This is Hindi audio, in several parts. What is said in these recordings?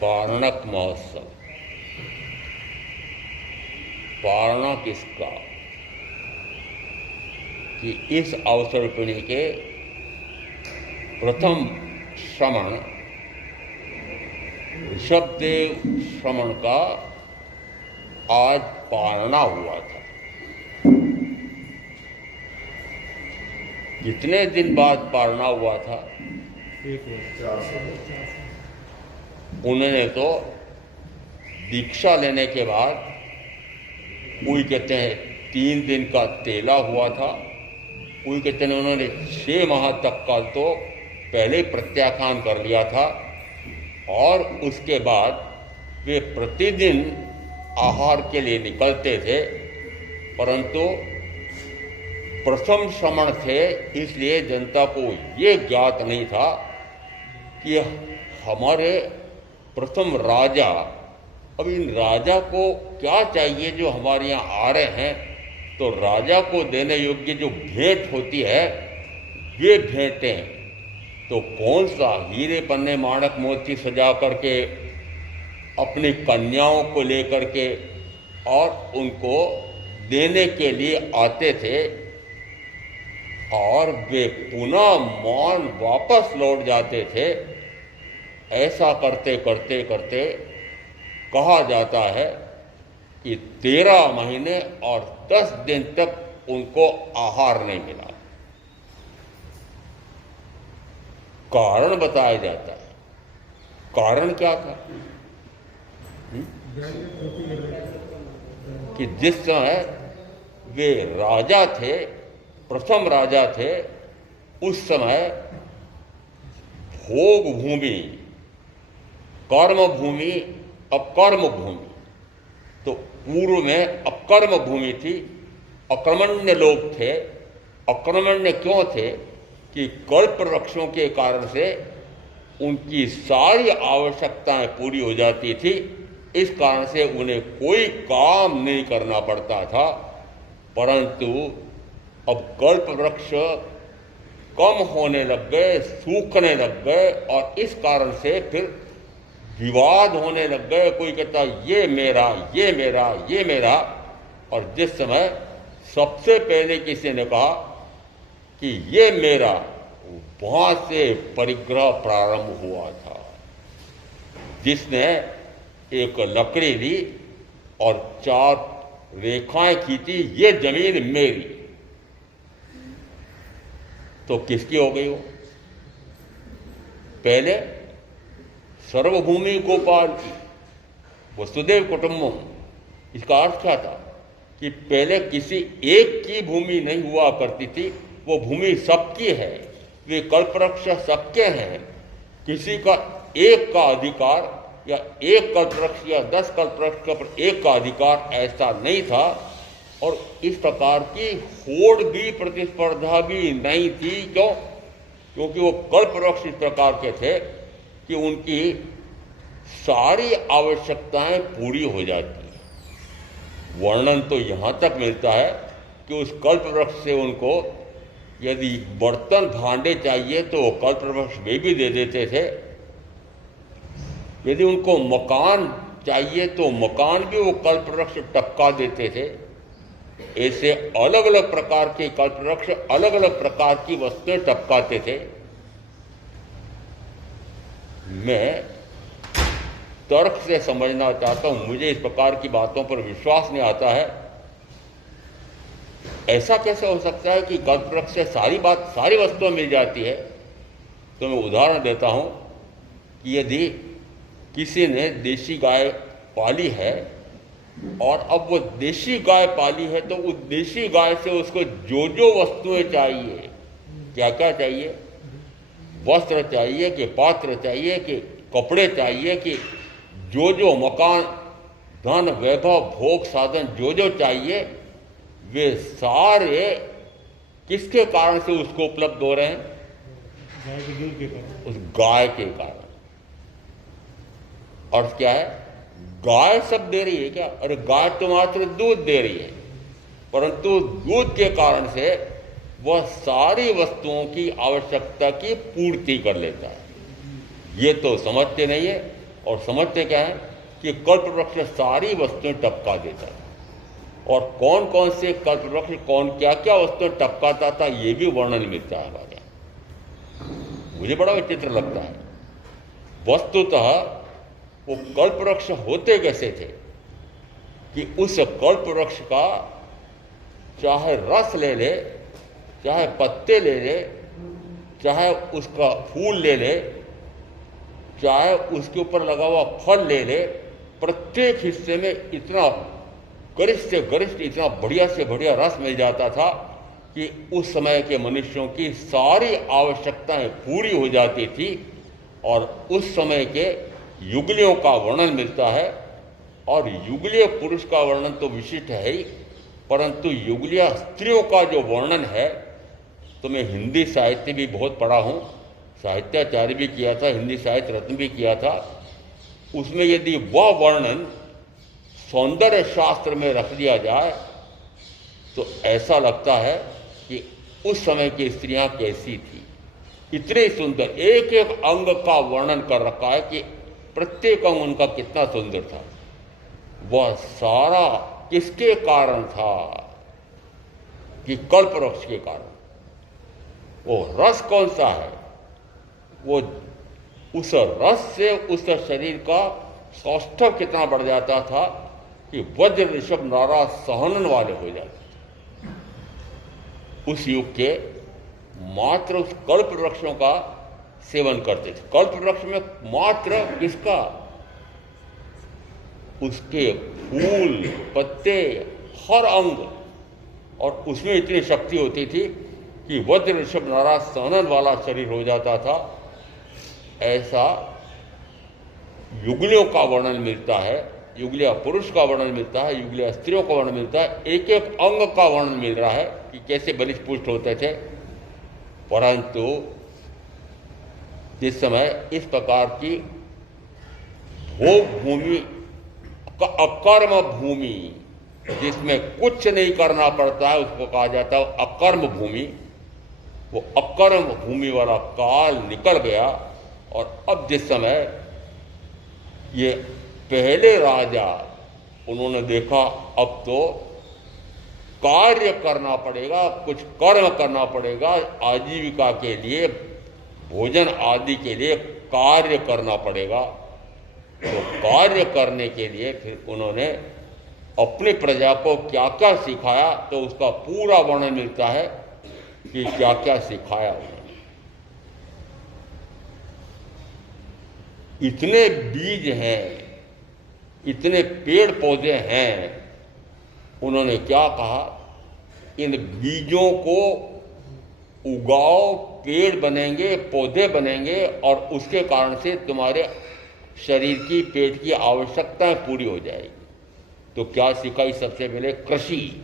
पारणक महोत्सव। पारणा किसका कि इस अवसर्पिणी के प्रथम श्रवण ऋषभदेव श्रवण का आज पारणा हुआ था। कितने दिन बाद पारणा हुआ था? उन्होंने तो दीक्षा लेने के बाद, कोई कहते हैं 3 दिन का तेला हुआ था, कोई कहते हैं उन्होंने 6 माह तक का तो पहले प्रत्याख्यान कर लिया था, और उसके बाद वे प्रतिदिन आहार के लिए निकलते थे, परंतु प्रथम श्रवण थे, इसलिए जनता को ये ज्ञात नहीं था कि हमारे प्रथम राजा, अब इन राजा को क्या चाहिए जो हमारे यहाँ आ रहे हैं, तो राजा को देने योग्य जो भेंट होती है वे भेंटें तो कौन सा हीरे पन्ने माणक मोती सजा करके अपनी कन्याओं को लेकर के और उनको देने के लिए आते थे, और वे पुनः मौन वापस लौट जाते थे। ऐसा करते करते करते कहा जाता है कि 13 महीने और 10 दिन तक उनको आहार नहीं मिला। कारण बताया जाता है। कारण क्या था? कि जिस समय वे राजा थे, प्रथम राजा थे, उस समय भोग भूमि, कर्म भूमि, अकर्म भूमि, तो पूर्व में अकर्म भूमि थी, अकर्मण्य लोग थे। अकर्मण्य क्यों थे? कि कल्प वृक्षों के कारण से उनकी सारी आवश्यकताएं पूरी हो जाती थी, इस कारण से उन्हें कोई काम नहीं करना पड़ता था। परंतु अब कल्प वृक्ष कम होने लग गए, सूखने लग गए, और इस कारण से फिर विवाद होने लग गए। कोई कहता ये मेरा, ये मेरा, ये मेरा। और जिस समय सबसे पहले किसी ने कहा कि ये मेरा, वहां से परिग्रह प्रारंभ हुआ था। जिसने एक लकड़ी ली और 4 रेखाएं खींची, ये जमीन मेरी, तो किसकी हो गई वो? पहले सर्वभूमि गोपाल की, वसुदेव कुटुंबम। इसका अर्थ क्या था? कि पहले किसी एक की भूमि नहीं हुआ करती थी, वो भूमि सबकी है, वे कल्पवृक्ष सबके हैं। किसी का एक का अधिकार, या एक कल्पवृक्ष या 10 कल्पवृक्ष पर एक का अधिकार, ऐसा नहीं था। और इस प्रकार की होड़ भी, प्रतिस्पर्धा भी नहीं थी। क्यों? क्योंकि वो कल्पवृक्ष इस प्रकार के थे कि उनकी सारी आवश्यकताएं पूरी हो जाती हैं। वर्णन तो यहाँ तक मिलता है कि उस कल्पवृक्ष से उनको यदि बर्तन भांडे चाहिए तो वो कल्पवृक्ष वे भी दे देते थे। यदि उनको मकान चाहिए तो मकान भी वो कल्पवृक्ष टपका देते थे। ऐसे अलग अलग प्रकार के कल्पवृक्ष अलग अलग प्रकार की वस्तुएं टपकाते थे। मैं तर्क से समझना चाहता हूं, मुझे इस प्रकार की बातों पर विश्वास नहीं आता है। ऐसा कैसे हो सकता है कि कल्पवृक्ष से सारी वस्तुएं मिल जाती है? तो मैं उदाहरण देता हूं कि यदि किसी ने देशी गाय पाली है, और अब वो देशी गाय पाली है, तो उस देशी गाय से उसको जो जो वस्तुएं चाहिए, क्या क्या चाहिए, वस्त्र चाहिए कि पात्र चाहिए कि कपड़े चाहिए कि जो जो मकान, धन, वैभव, भोग साधन जो जो चाहिए, वे सारे किसके कारण से उसको उपलब्ध हो रहे हैं? गाय के दूध के कारण। उस गाय के कारण। अर्थ क्या है? गाय सब दे रही है क्या? अरे गाय तो मात्र दूध दे रही है, परंतु दूध के कारण से वह सारी वस्तुओं की आवश्यकता की पूर्ति कर लेता है। ये तो समझते नहीं है। और समझते क्या है कि कल्प वृक्ष सारी वस्तुएं टपका देता है, और कौन कौन से कल्प वृक्ष कौन क्या क्या वस्तुएं टपकाता था ये भी वर्णन मिलता है हमारे यहाँ। मुझे बड़ा विचित्र लगता है। वस्तुतः वो कल्प वृक्ष होते कैसे थे कि उस कल्प वृक्ष का चाहे रस ले ले, चाहे पत्ते ले ले, चाहे उसका फूल ले ले, चाहे उसके ऊपर लगा हुआ फल ले ले, प्रत्येक हिस्से में इतना गरिष्ठ से गरिष्ठ, इतना बढ़िया से बढ़िया रस मिल जाता था कि उस समय के मनुष्यों की सारी आवश्यकताएं पूरी हो जाती थी। और उस समय के युगलियों का वर्णन मिलता है, और युगलीय पुरुष का वर्णन तो विशिष्ट है ही, परंतु युगलीय स्त्रियों का जो वर्णन है, तो मैं हिंदी साहित्य भी बहुत पढ़ा हूँ, साहित्याचार्य भी किया था, हिंदी साहित्य रत्न भी किया था। उसमें यदि वह वर्णन सौंदर्य शास्त्र में रख दिया जाए तो ऐसा लगता है कि उस समय की स्त्रियां कैसी थी। इतने सुंदर, एक एक अंग का वर्णन कर रखा है कि प्रत्येक अंग उनका कितना सुंदर था। वह सारा किसके कारण था कि कल्प वृक्ष के कारण। वो रस कौन सा है, वो उस रस से उस शरीर का सौष्ठव कितना बढ़ जाता था कि वज्र ऋषभ नारा सहनन वाले हो जाते। उस युग के मात्र उस कल्प वृक्षों का सेवन करते थे। कल्प वृक्ष में मात्र किसका, उसके फूल पत्ते हर अंग, और उसमें इतनी शक्ति होती थी कि वज्र ऋषभ नारा सहनन वाला शरीर हो जाता था। ऐसा युगलियों का वर्णन मिलता है, युगलिया पुरुष का वर्णन मिलता है, युगलिया स्त्रियों का वर्णन मिलता है, एक एक अंग का वर्णन मिल रहा है कि कैसे बलिष्ठ पुष्ट होते थे। परंतु जिस समय इस प्रकार की भोग भूमि का अकर्म भूमि, जिसमें कुछ नहीं करना पड़ता है, उसको कहा जाता है अकर्म भूमि। वो अकर्म भूमि वाला काल निकल गया, और अब जिस समय ये पहले राजा, उन्होंने देखा अब तो कार्य करना पड़ेगा, कुछ कर्म करना पड़ेगा, आजीविका के लिए, भोजन आदि के लिए कार्य करना पड़ेगा। तो कार्य करने के लिए फिर उन्होंने अपनी प्रजा को क्या क्या सिखाया, तो उसका पूरा वर्णन मिलता है कि क्या क्या सिखाया उन्होंने। इतने बीज हैं, इतने पेड़ पौधे हैं, उन्होंने क्या कहा, इन बीजों को उगाओ, पेड़ बनेंगे, पौधे बनेंगे, और उसके कारण से तुम्हारे शरीर की, पेट की आवश्यकताएं पूरी हो जाएगी। तो क्या सिखाई? सबसे पहले कृषि,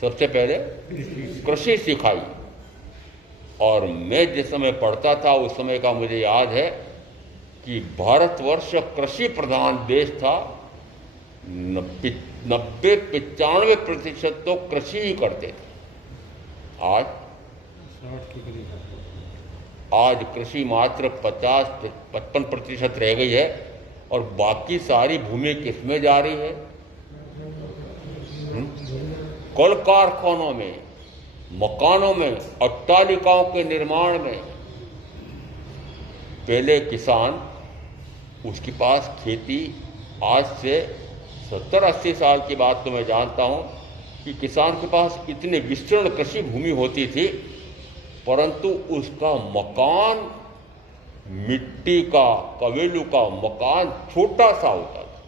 सबसे पहले कृषि सिखाई। और मैं जिस समय पढ़ता था उस समय का मुझे याद है कि भारतवर्ष कृषि प्रधान देश था। 90-95% तो कृषि ही करते थे। आज कृषि मात्र 50-55% रह गई है, और बाकी सारी भूमि किसमें जा रही है? कल कारखानों में, मकानों में, अट्टालिकाओं के निर्माण में। पहले किसान, उसके पास खेती, आज से 70-80 साल की बात तो मैं जानता हूँ कि किसान के पास इतनी विस्तृण कृषि भूमि होती थी, परंतु उसका मकान मिट्टी का, कवेलू का मकान छोटा सा होता था।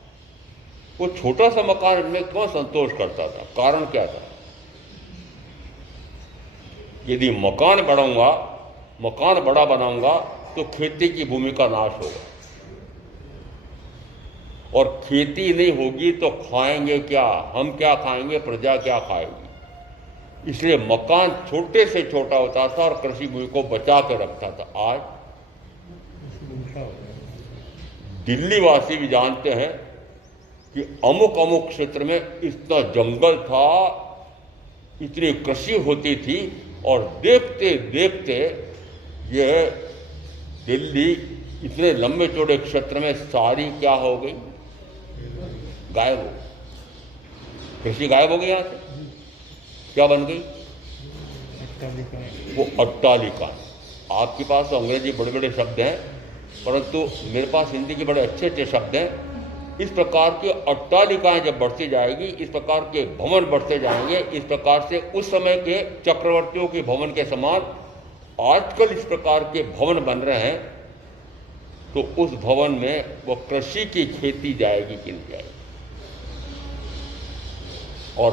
वो छोटा सा मकान में क्यों संतोष करता था? कारण क्या था? यदि मकान बढ़ाऊंगा, मकान बड़ा बनाऊंगा, तो खेती की भूमि का नाश होगा, और खेती नहीं होगी तो खाएंगे क्या? हम क्या खाएंगे? प्रजा क्या खाएगी? इसलिए मकान छोटे से छोटा होता था और कृषि भूमि को बचा के रखता था। आज दिल्ली वासी भी जानते हैं कि अमुक अमुक क्षेत्र में इतना जंगल था, इतनी कृषि होती थी, और देखते देखते यह दिल्ली इतने लंबे चौड़े क्षेत्र में सारी क्या हो गई, गायब हो गई। कृषि गायब हो गई यहाँ से, क्या बन गई, वो अट्टालिका। आपके पास तो अंग्रेजी बड़े बड़े शब्द हैं, परंतु मेरे पास हिंदी के बड़े अच्छे अच्छे शब्द हैं। इस प्रकार की अट्टालिकाएं जब बढ़ती जाएगी, इस प्रकार के भवन बढ़ते जाएंगे, इस प्रकार से उस समय के चक्रवर्तियों के भवन के समान आजकल इस प्रकार के भवन बन रहे हैं, तो उस भवन में वो कृषि की खेती जाएगी कि नहीं जाएगी। और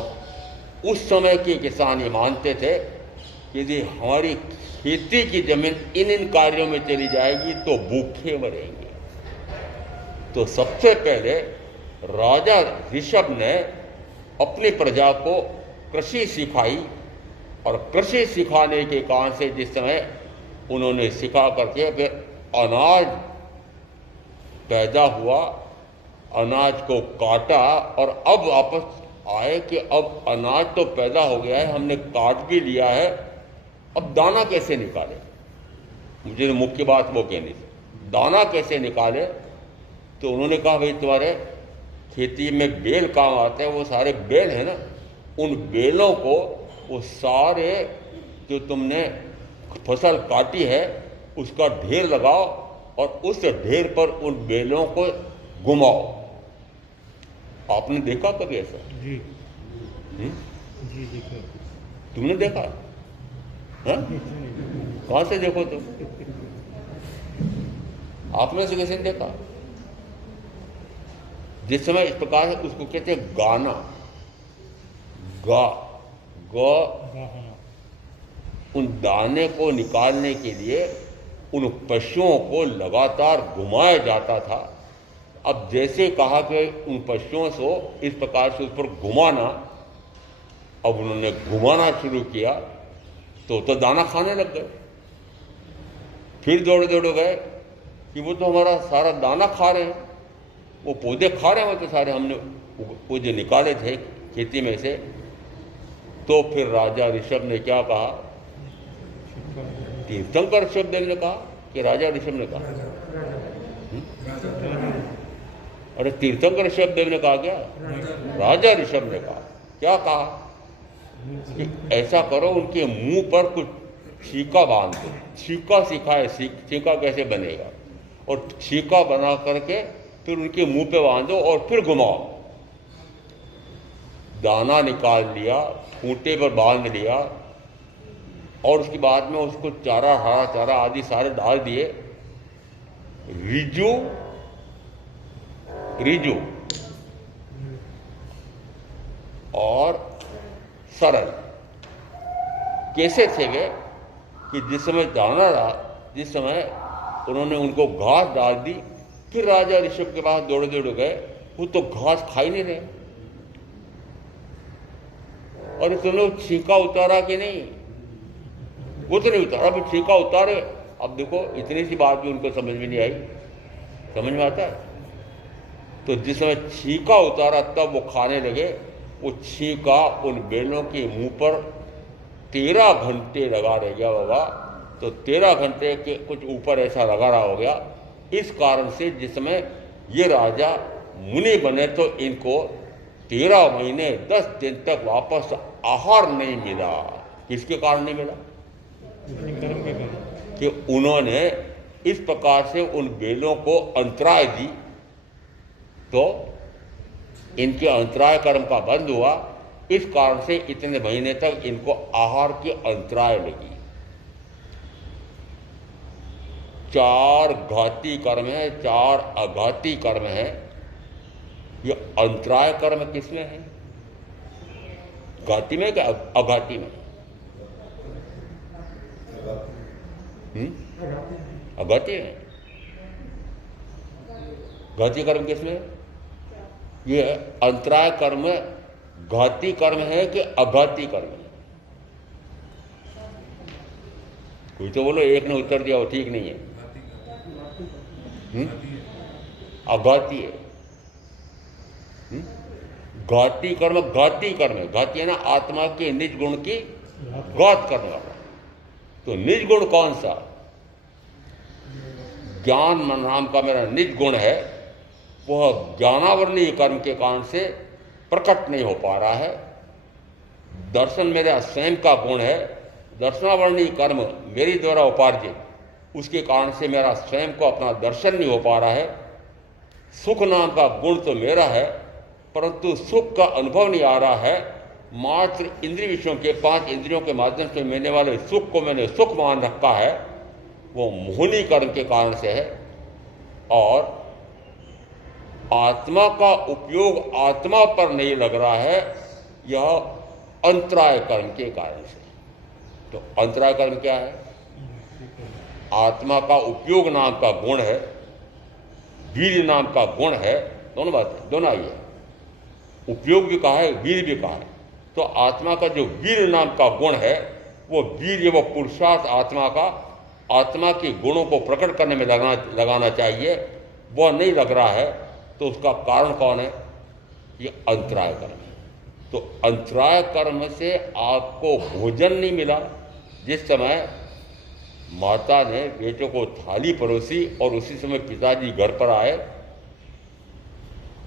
उस समय के किसान ये मानते थे कि यदि हमारी खेती की जमीन इन कार्यों में चली जाएगी तो भूखे मरेंगे। तो सबसे पहले राजा ऋषभ ने अपनी प्रजा को कृषि सिखाई, और कृषि सिखाने के कारण से जिस समय उन्होंने सिखा करके फिर अनाज पैदा हुआ, अनाज को काटा, और अब वापस आए कि अब अनाज तो पैदा हो गया है, हमने काट भी लिया है, अब दाना कैसे निकाले। मुझे तो मुख्य बात वो कहनी थी, दाना कैसे निकाले। तो उन्होंने कहा भाई तुम्हारे खेती में बेल काम आते हैं, वो सारे बेल है ना, उन बेलों को, वो सारे जो तुमने फसल काटी है उसका ढेर लगाओ, और उस ढेर पर उन बेलों को घुमाओ। आपने देखा कभी ऐसा? जी जी देखा। तुमने देखा? हाँ, कहाँ से देखो तुम? आपने से किसी ने देखा? जिस समय इस प्रकार है उसको कहते हैं गाना, गा उन दाने को निकालने के लिए उन पशुओं को लगातार घुमाया जाता था। अब जैसे कहा कि उन पशुओं को इस प्रकार से उस पर घुमाना, अब उन्होंने घुमाना शुरू किया तो दाना खाने लग गए। फिर दौड़ गए कि वो तो हमारा सारा दाना खा रहे हैं, वो पौधे खा रहे हैं, वो तो सारे हमने वो जो निकाले थे खेती में से। तो फिर राजा ऋषभ ने क्या कहा, तीर्थंकर ऋषभदेव ने कहा कि राजा ऋषभ ने कहा, अरे तीर्थंकर ऋषभदेव ने कहा क्या, राजा ऋषभ ने कहा। क्या कहा कि ऐसा करो, उनके मुंह पर कुछ छीका बांध दो। छीका सिखाए, छीका कैसे बनेगा, और छीका बना करके फिर उनके मुंह पे बांधो और फिर घुमाओ। दाना निकाल लिया, खूंटे पर बांध लिया, और उसके बाद में उसको चारा, हरा चारा आदि सारे डाल दिए। रिजू और सरल कैसे थे वे कि जिस समय दाना रहा, जिस समय उन्होंने उनको घास डाल दी, फिर राजा ऋषभ के पास दौड़े गए, वो तो घास खा ही नहीं रहे। और तुमने छीका उतारा कि नहीं, वो तो नहीं उतारा, फिर छीका उतारे। अब देखो इतनी सी बात भी उनको समझ में नहीं आई, समझ में आता है। तो जिस समय छीका उतारा तब वो खाने लगे। वो छीका उन बेलों के मुंह पर 13 घंटे लगा रह गया होगा, तो 13 घंटे के कुछ ऊपर ऐसा लगा रहा हो गया। इस कारण से जिस समय ये राजा मुनि बने तो इनको 13 महीने 10 दिन तक वापस आहार नहीं मिला। किसके कारण नहीं मिला? कि उन्होंने इस प्रकार से उन बेलों को अंतराय दी, तो इनके अंतराय कर्म का बंद हुआ। इस कारण से इतने महीने तक इनको आहार की अंतराय लगी। 4 घाती कर्म है, 4 अघाती कर्म है। ये अंतराय कर्म किसमें है? घाती में क्या अघाती में? अघाती में। घाती कर्म किसमें? ये अंतराय कर्म घाती कर्म है कि अघाती कर्म है? कोई तो बोलो, एक ने उत्तर दिया वो ठीक नहीं है। अघाती है। घाती कर्म घाती कर्म है। घाती है ना, आत्मा के निज गुण की घात करने वाला। तो निज गुण कौन सा? ज्ञान नाम का मेरा निज गुण है वह ज्ञानावरणीय कर्म के कारण से प्रकट नहीं हो पा रहा है। दर्शन मेरा स्वयं का गुण है, दर्शनावरणीय कर्म मेरी द्वारा उपार्जित उसके कारण से मेरा स्वयं को अपना दर्शन नहीं हो पा रहा है। सुख नाम का गुण तो मेरा है परंतु सुख का अनुभव नहीं आ रहा है। मात्र इंद्रिय विषयों के 5 इंद्रियों के माध्यम से मिलने वाले सुख को मैंने सुख मान रखा है, वो मोहनी कर्म के कारण से है। और आत्मा का उपयोग आत्मा पर नहीं लग रहा है, यह अंतराय कर्म के कारण से। तो अंतराय कर्म क्या है? आत्मा का उपयोग नाम का गुण है, वीर्य नाम का गुण है, दोनों बातें, दोनों आई है। उपयोग भी कहा है, वीर्य भी कहा है। तो आत्मा का जो वीर्य नाम का गुण है, वो वीर्य, वो पुरुषार्थ आत्मा का, आत्मा के गुणों को प्रकट करने में लगाना चाहिए, वह नहीं लग रहा है। तो उसका कारण कौन है? ये अंतराय कर्म है। तो अंतराय कर्म से आपको भोजन नहीं मिला। जिस समय माता ने बेटे को थाली परोसी और उसी समय पिताजी घर पर आए,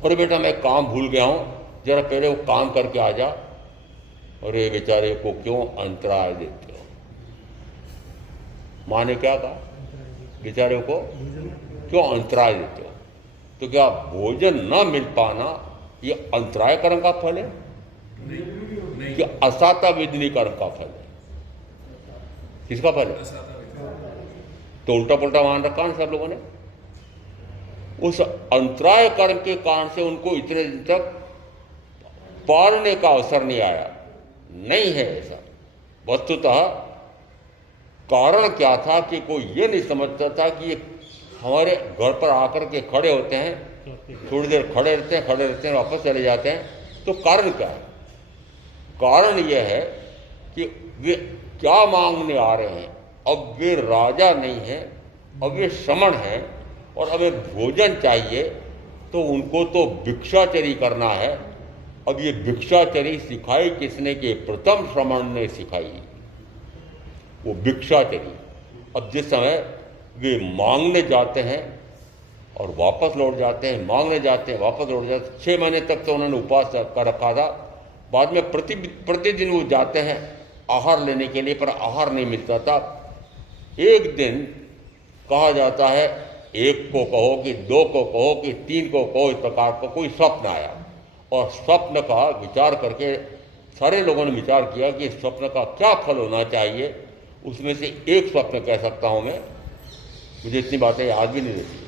अरे बेटा मैं काम भूल गया हूँ, जरा पहले वो काम करके आ जा। और ये बेचारे को क्यों अंतराय देते हो? माँ ने क्या कहा? बेचारे को क्यों अंतराय देते हो? तो क्या भोजन न मिल पाना ये अंतराय कर्म का फल है कि असाता विदनी कर्म का फल है? किसका फल है? तो उल्टा पुल्टा मान रखा ना सब लोगों ने। उस अंतराय कर्म के कारण से उनको इतने दिन तक पालने का अवसर नहीं आया। नहीं है ऐसा। वस्तुतः कारण क्या था कि कोई ये नहीं समझता था कि ये हमारे घर पर आकर के खड़े होते हैं, थोड़ी देर खड़े रहते हैं, वापस चले जाते हैं। तो कारण क्या है? कारण यह है कि वे क्या मांगने आ रहे हैं। अब वे राजा नहीं हैं, अब वे श्रमण हैं और अब भोजन चाहिए, तो उनको तो भिक्षाचरी करना है। अब ये भिक्षाचरी सिखाई किसने? कि प्रथम श्रमण ने सिखाई, वो भिक्षाचरी। अब जिस समय वे मांगने जाते हैं और वापस लौट जाते हैं, मांगने जाते हैं वापस लौट जाते हैं, 6 महीने तक तो उन्होंने उपवास कर रखा था। बाद में प्रतिदिन वो जाते हैं आहार लेने के लिए, पर आहार नहीं मिलता था। एक दिन कहा जाता है, 1 को कहो कि 2 को कहो कि 3 को कहो, इस प्रकार का कोई स्वप्न आया। और स्वप्न का विचार करके सारे लोगों ने विचार किया कि स्वप्न का क्या फल होना चाहिए। उसमें से एक स्वप्न कह सकता हूं मैं, मुझे इतनी बातें याद भी नहीं रहती।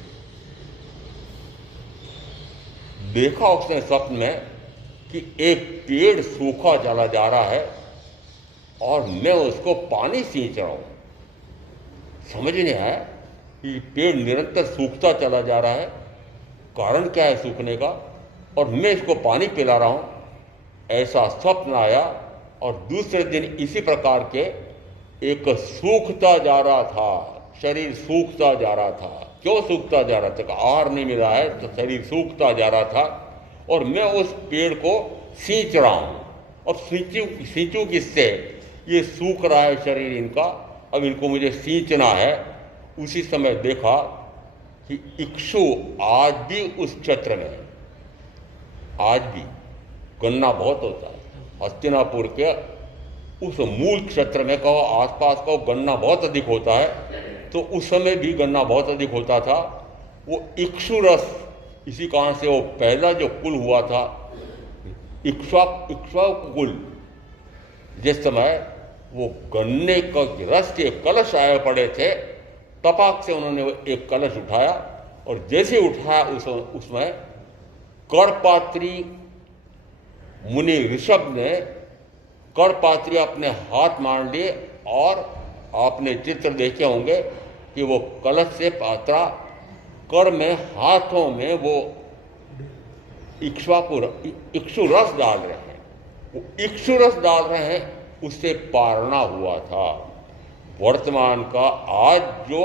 देखा उसने स्वप्न में कि एक पेड़ सूखा चला जा रहा है और मैं उसको पानी सींच रहा हूं। समझ नहीं आया कि पेड़ निरंतर सूखता चला जा रहा है, कारण क्या है सूखने का, और मैं इसको पानी पिला रहा हूं। ऐसा स्वप्न आया। और दूसरे दिन इसी प्रकार के एक सूखता जा रहा था, शरीर सूखता जा रहा था। क्यों सूखता जा रहा था? आहार नहीं मिला है तो शरीर सूखता जा रहा था और मैं उस पेड़ को सींच रहा हूं। और सींचू किससे? ये सूख रहा है शरीर इनका, अब इनको मुझे सींचना है। उसी समय देखा कि इक्षु आज भी उस क्षेत्र में है, आज भी गन्ना बहुत होता है। हस्तिनापुर के उस मूल क्षेत्र में कहो, आसपास कहो, गन्ना बहुत अधिक होता है। तो उस समय भी गन्ना बहुत अधिक होता था। वो इक्षु रस, इसी कारण से वो पहला जो कुल हुआ था इक्ष्वाकु कुल, जिस समय वो गन्ने का रस के कलश आए पड़े थे, तपाक से उन्होंने एक कलश उठाया और जैसे उठाया उसमें करपात्री मुनि ऋषभ ने करपात्री अपने हाथ मार लिए। और आपने चित्र देखे होंगे कि वो कलश से पात्रा कर में हाथों में वो इक्षु रस डाल रहे हैं। वो इक्षु रस डाल रहे हैं, उससे पारणा हुआ था। वर्तमान का आज जो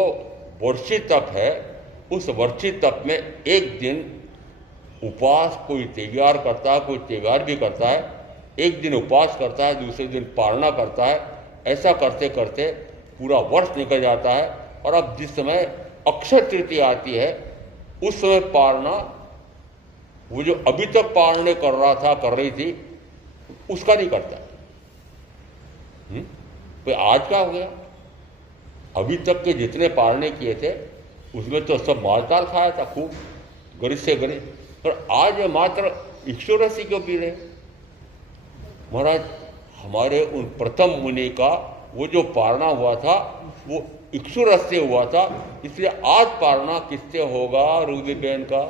वर्षित तप है, उस वर्षित तप में एक दिन उपवास कोई त्योहार करता है, कोई त्योहार भी करता है। एक दिन उपवास करता है, दूसरे दिन पारणा करता है। ऐसा करते करते पूरा वर्ष निकल जाता है। और अब जिस समय अक्षय तृतीया आती है उस समय पारना, वो जो अभी तक पारने कर रहा था, कर रही थी, उसका नहीं करता। तो आज क्या हो गया? अभी तक के जितने पारने किए थे उसमें तो सब मालताल खाया था खूब, गरीब से गरीब, पर आज मात्र इक्षुरसी क्यों पी रहे? महाराज, हमारे उन प्रथम मुनि का वो जो पारना हुआ था वो इक्षुरस से हुआ था, इसलिए आज पारना किससे होगा रूबी बहन का?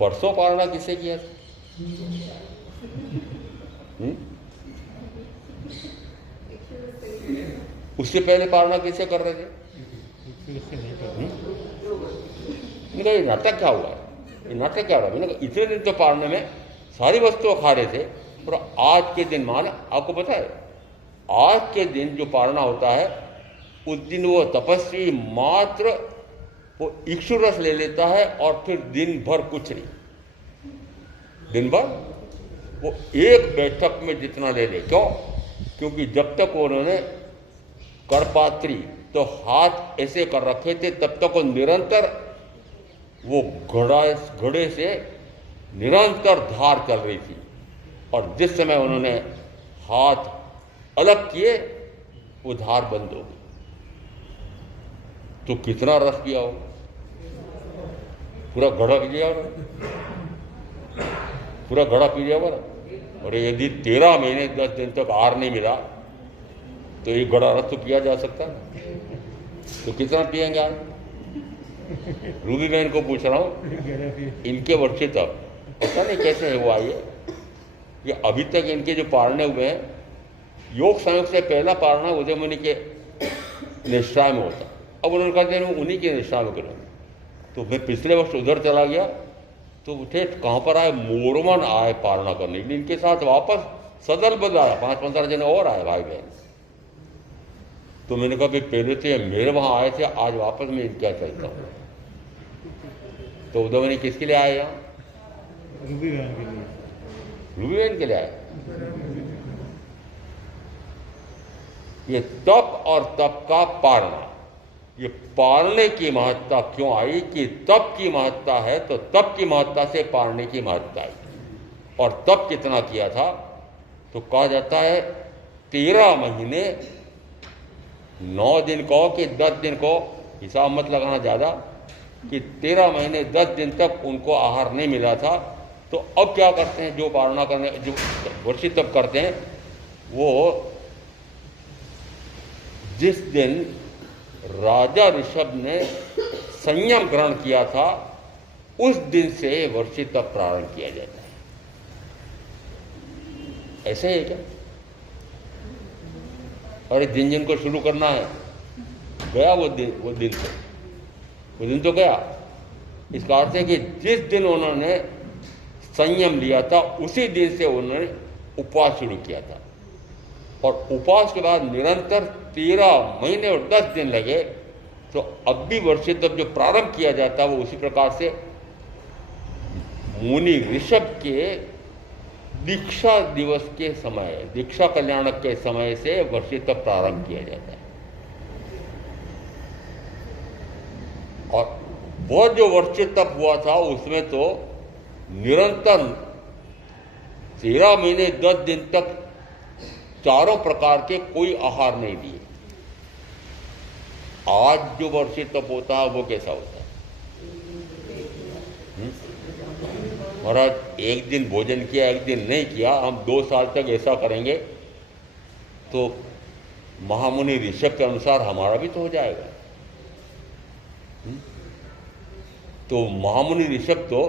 परसों पारना किससे किया था? उससे पहले पारना किससे कर रहे थे? इनका ये नाटक क्या हुआ है? ये नाटक क्या हो रहा है? इतने दिन तो पारने में सारी वस्तुएं खा रहे थे, और आज के दिन मान, आपको पता है आज के दिन जो पारना होता है उस दिन वो तपस्वी मात्र वो इक्षुरस ले लेता है और फिर दिन भर कुछ नहीं, दिन भर वो एक बैठक में जितना ले ले। क्यों? क्योंकि जब तक उन्होंने करपात्री तो हाथ ऐसे कर रखे थे तब तक वो निरंतर वो घड़े से निरंतर धार चल रही थी, और जिस समय उन्होंने हाथ अलग किए वो धार बंद हो गई। तो कितना रस पिया हो? पूरा घड़ा पी लिया होगा, पूरा घड़ा पी लिया होगा। और यदि 13 महीने 10 दिन तक आहार नहीं मिला तो एक घड़ा रस तो पिया जा सकता है, तो कितना पिएंगे आप? रूबी बहन को पूछ रहा हूँ, इनके वर्षे तक पता नहीं कैसे है वो आई है, ये अभी तक इनके जो पारने हुए हैं, योग संयोग से पहला पारना उदय मुनि के निष्ठा में होता। अब उन्होंने कहा उन्हीं की निष्ठा में करूँगा। तो मैं पिछले वर्ष उधर चला गया तो उठे कहाँ पर आए? मोरमन आए पारना करने के लिए, इनके साथ वापस सदल बदल आया, 5-15 जने और आए भाई बहन। तो मैंने कहा भाई पहले तो ये मेरे वहाँ आए थे, आज वापस मैं इनके यहाँ चलता हूँ। तो उदय मुनि किसके लिए आए यहाँ? रूबी बहन के लिए। रूबी बहन के लिए आए। ये तप और तप का पारना, ये पारने की महत्ता क्यों आई कि तप की महत्ता है तो तप की महत्ता से पारने की महत्ता आई। और तप कितना किया था? तो कहा जाता है 13 महीने 9 दिन को कि 10 दिन को, हिसाब मत लगाना ज़्यादा, कि 13 महीने 10 दिन तक उनको आहार नहीं मिला था। तो अब क्या करते हैं? जो पारना करने, जो वर्षी तप करते हैं, वो जिस दिन राजा ऋषभ ने संयम ग्रहण किया था उस दिन से वर्षी तप प्रारंभ किया जाता है। ऐसे है क्या? और जिन जिन को शुरू करना है गया वो दिन तो गया। इसका अर्थ है कि जिस दिन उन्होंने संयम लिया था उसी दिन से उन्होंने उपवास शुरू किया था, और उपवास के बाद निरंतर 13 महीने और 10 दिन लगे। तो अब भी वर्षी तप जो प्रारंभ किया जाता है वो उसी प्रकार से मुनि ऋषभ के दीक्षा दिवस के समय, दीक्षा कल्याणक के समय से वर्षी तप प्रारंभ किया जाता है। और वो जो वर्षी तप हुआ था उसमें तो निरंतर 13 महीने 10 दिन तक चारों प्रकार के कोई आहार नहीं दिए। आज जो वर्षी तप होता है वो कैसा होता है? महाराज, एक दिन भोजन किया, एक दिन नहीं किया, हम 2 साल तक ऐसा करेंगे तो महामुनि ऋषभ के अनुसार हमारा भी तो हो जाएगा। तो महामुनि ऋषभ तो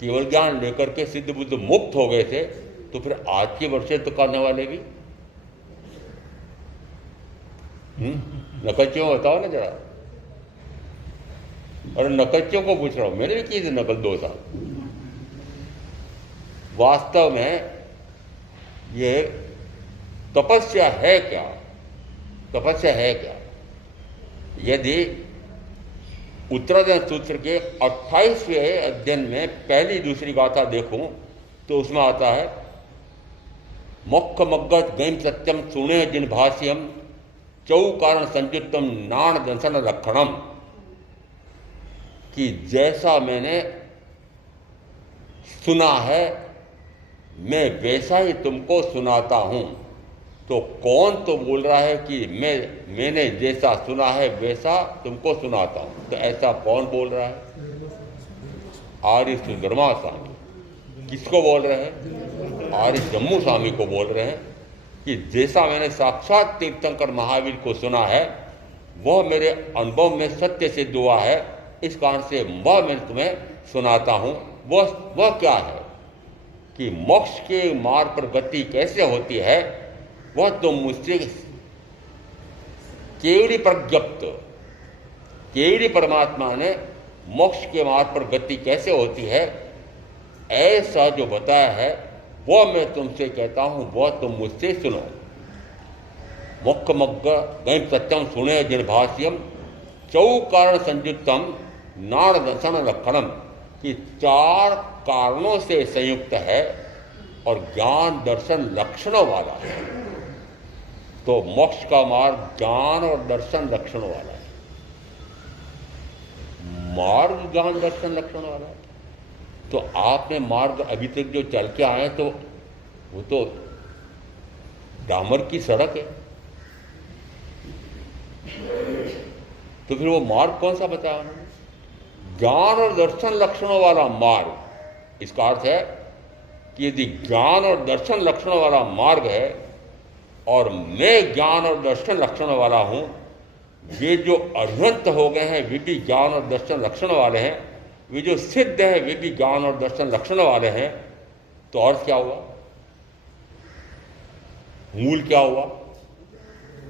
केवल ज्ञान लेकर के सिद्ध बुद्ध मुक्त हो गए थे, तो फिर आज के वर्षे तो करने वाले भी नकच्चियों बताओ ना जरा। और नकच्चियों को पूछ रहा हूं, मैंने भी की थी नकल 2 साल। वास्तव में ये तपस्या है क्या? तपस्या है क्या? यदि उत्तरायण सूत्र के 28वें अध्ययन में पहली दूसरी गाथा देखूं तो उसमें आता है, मोक्ष मग्गत गैम सत्यम सुने जिन भाष्यम चौकारण संयुक्तम नाण दंशन लक्षणम, कि जैसा मैंने सुना है मैं वैसा ही तुमको सुनाता हूं। तो कौन तो बोल रहा है कि मैंने जैसा सुना है वैसा तुमको सुनाता हूं? तो ऐसा कौन बोल रहा है? आर्य सुंदरमा स्वामी। किसको बोल रहे हैं? आर्य जम्मू स्वामी को बोल रहे हैं कि जैसा मैंने साक्षात तीर्थंकर महावीर को सुना है वह मेरे अनुभव में सत्य सिद्ध हुआ है, इस कारण से वह मैं तुम्हें सुनाता हूं। वह क्या है कि मोक्ष के मार्ग पर गति कैसे होती है वह तो मुझसे केवली प्रज्ञप्त, केवली परमात्मा ने मोक्ष के मार्ग पर गति कैसे होती है ऐसा जो बताया है वह मैं तुमसे कहता हूं, वह तुम मुझसे सुनो। मुख्य मग्ग गई सत्यम सुने जिन भाष्यम चौकारण संयुक्तम नाण दर्शन लक्षणम, कि 4 कारणों से संयुक्त है और ज्ञान दर्शन लक्षणों वाला है। तो मोक्ष का मार्ग ज्ञान और दर्शन लक्षणों वाला है। मार्ग ज्ञान दर्शन लक्षण वाला है। तो आपने मार्ग अभी तक जो चल के आए तो वो तो डामर की सड़क है, तो फिर वो मार्ग कौन सा बताया उन्होंने? ज्ञान और दर्शन लक्षणों वाला मार्ग। इसका अर्थ है कि यदि ज्ञान और दर्शन लक्षणों वाला मार्ग है और मैं ज्ञान और दर्शन लक्षण वाला हूं, वे जो अरहंत हो गए हैं वे भी ज्ञान और दर्शन लक्षण वाले हैं, वे जो सिद्ध हैं वे भी ज्ञान और दर्शन लक्षण वाले हैं, तो अर्थ क्या हुआ? मूल क्या हुआ?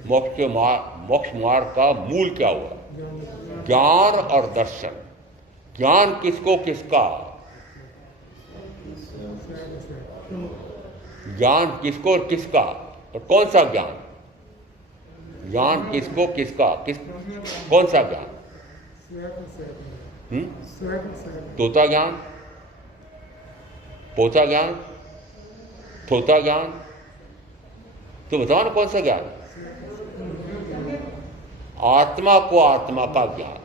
मोक्ष मार्ग का मूल क्या हुआ? ज्ञान और दर्शन। ज्ञान किसको किसका? ज्ञान किसको और किसका? और कौन सा ज्ञान? ज्ञान किसको किसका? कौन सा ज्ञान? तोता ज्ञान, पोता ज्ञान, थोता ज्ञान? तो बताओ ना कौन सा ज्ञान? आत्मा को आत्मा का ज्ञान।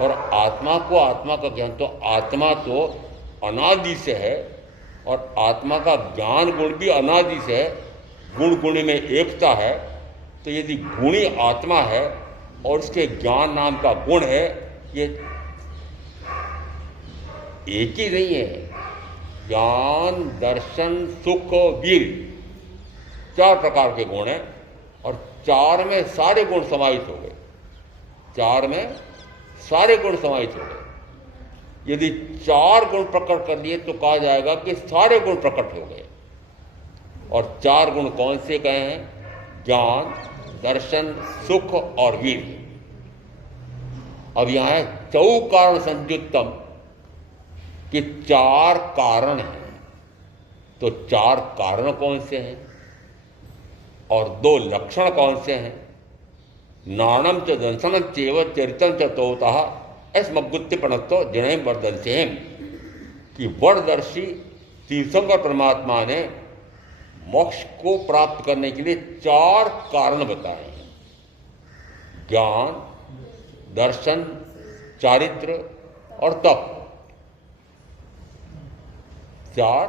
और आत्मा को आत्मा का ज्ञान, तो आत्मा तो अनादि से है और आत्मा का ज्ञान गुण भी अनादि से है। गुण गुण में एकता है। तो यदि गुणी आत्मा है और उसके ज्ञान नाम का गुण है, ये एक ही नहीं है। ज्ञान दर्शन सुख वीर 4 प्रकार के गुण हैं और 4 में सारे गुण समाहित हो गए। 4 में सारे गुण समाहित हो गए। यदि 4 गुण प्रकट कर लिए तो कहा जाएगा कि सारे गुण प्रकट हो गए। और 4 गुण कौन से कहे हैं? ज्ञान, दर्शन, सुख और वीर। अब यहां है चौकारण संयुक्तम, कि 4 कारण हैं। तो 4 कारण कौन से हैं और 2 लक्षण कौन से हैं? नाणम च दंशनम चेव चरितम च तोतः स्मगुत्तिपणत्व जनेम वर्धनसेम, कि वरदर्शी तीर्थंकर परमात्मा ने मोक्ष को प्राप्त करने के लिए 4 कारण बताए हैं। ज्ञान, दर्शन, चारित्र और तप। 4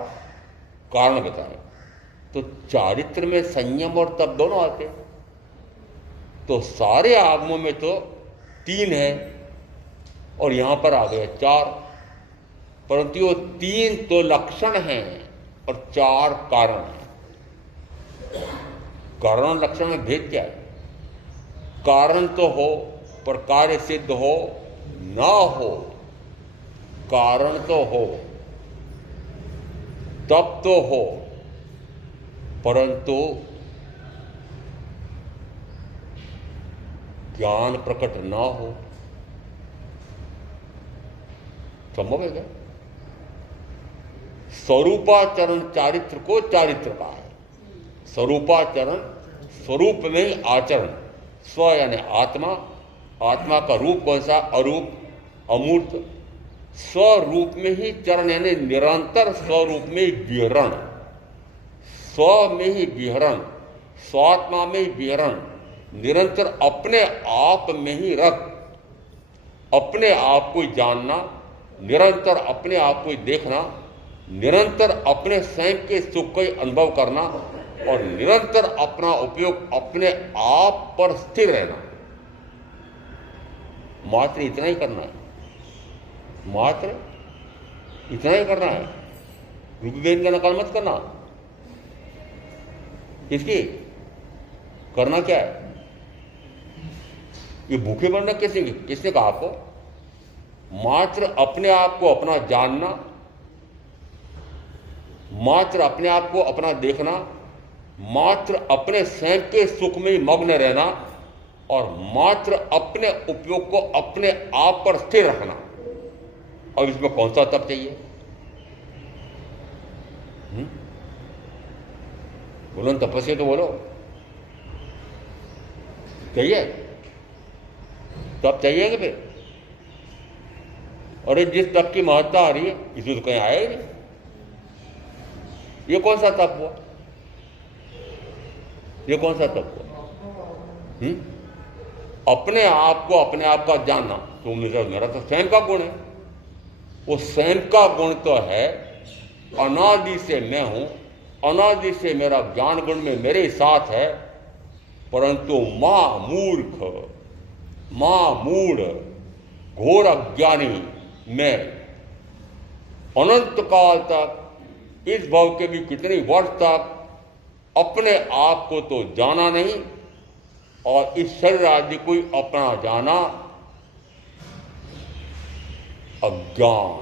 कारण बताए। तो चारित्र में संयम और तप दोनों आते हैं। तो सारे आगमों में तो 3 है और यहां पर आ गए 4, परंतु वो 3 तो लक्षण हैं और 4 कारण हैं। कारण और लक्षण में भेद क्या है? कारण तो हो पर कार्य सिद्ध हो ना हो, कारण तो हो, तप तो हो, परंतु ज्ञान प्रकट ना हो। संभव है क्या? स्वरूपाचरण चारित्र को चारित्र कहा है। स्वरूपाचरण, स्वरूप में ही आचरण। स्व यानी आत्मा, आत्मा का रूप कौन सा? अरूप, अमूर्त। स्वरूप में ही चरण यानी निरंतर स्वरूप में ही विहरण, स्व में ही विहरण, स्वात्मा में विहरण, निरंतर अपने आप में ही रख, अपने आप को जानना, निरंतर अपने आप को देखना, निरंतर अपने स्वयं के सुख को अनुभव करना और निरंतर अपना उपयोग अपने आप पर स्थिर रहना। मात्र इतना ही करना है, मात्र इतना ही करना है। ऋग्वेद का नकल मत करना। किसकी करना क्या है? ये भूखे मरना किसने कहा आपको? मात्र अपने आप को अपना जानना, मात्र अपने आप को अपना देखना, मात्र अपने स्वयं के सुख में मग्न रहना और मात्र अपने उपयोग को अपने आप पर स्थिर रखना। और इसमें कौन सा तप चाहिए? बोलो तपस्या तो बोलो, चाहिए तप चाहिए कि फिर? और जिस तप की महत्ता आ रही है इसमें तो कहीं आया ही नहीं। ये कौन सा तप हुआ? ये कौन सा तप हुआ? अपने आप को अपने आप का जानना, तो मेरा तो स्वयं का गुण है। वो स्वयं का गुण तो है, अनादि से मैं हूं, अनादि से मेरा ज्ञान गुण में मेरे साथ है, परंतु मां मूर्ख, मां मूढ़, घोर अज्ञानी मैं अनंत काल तक, इस भव के भी कितने वर्ष तक अपने आप को तो जाना नहीं और इस शरीर आदि को अपना जाना अज्ञान,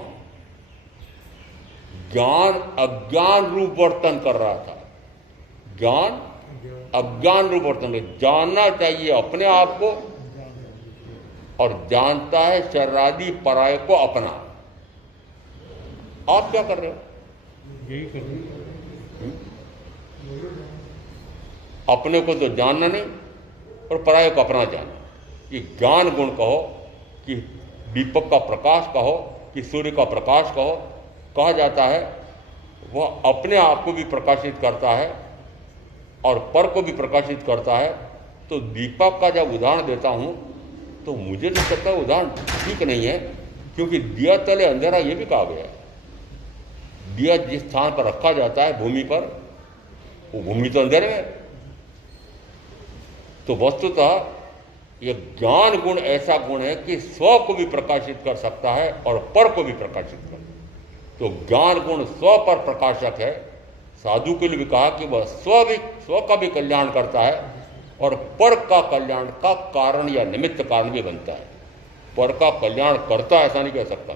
ज्ञान अज्ञान रूप वर्तन कर रहा था। ज्ञान अज्ञान रूप वर्तन, जानना चाहिए अपने आप को और जानता है शरीरादि पराय को अपना। आप क्या कर रहे हो? यही कर रहे हैं। अपने को तो जानना नहीं और पराय को अपना जानना। ये ज्ञान गुण कहो कि दीपक का प्रकाश कहो कि सूर्य का प्रकाश कहो, कहा जाता है वह अपने आप को भी प्रकाशित करता है और पर को भी प्रकाशित करता है। तो दीपक का जब उदाहरण देता हूं तो मुझे तो लगता है उदाहरण ठीक नहीं है, क्योंकि दिया तले अंधेरा ये भी कहा गया है। दिया जिस स्थान पर रखा जाता है भूमि पर, वो भूमि तो अंधेरे में। तो वस्तुतः ये ज्ञान गुण ऐसा गुण है कि स्व को भी प्रकाशित कर सकता है और पर को भी प्रकाशित कर। तो ज्ञान गुण स्व पर प्रकाशक है। साधु के लिए भी कहा कि वह स्व का भी कल्याण करता है और पर का कल्याण का कारण या निमित्त कारण भी बनता है। पर का कल्याण करता ऐसा नहीं कह सकता।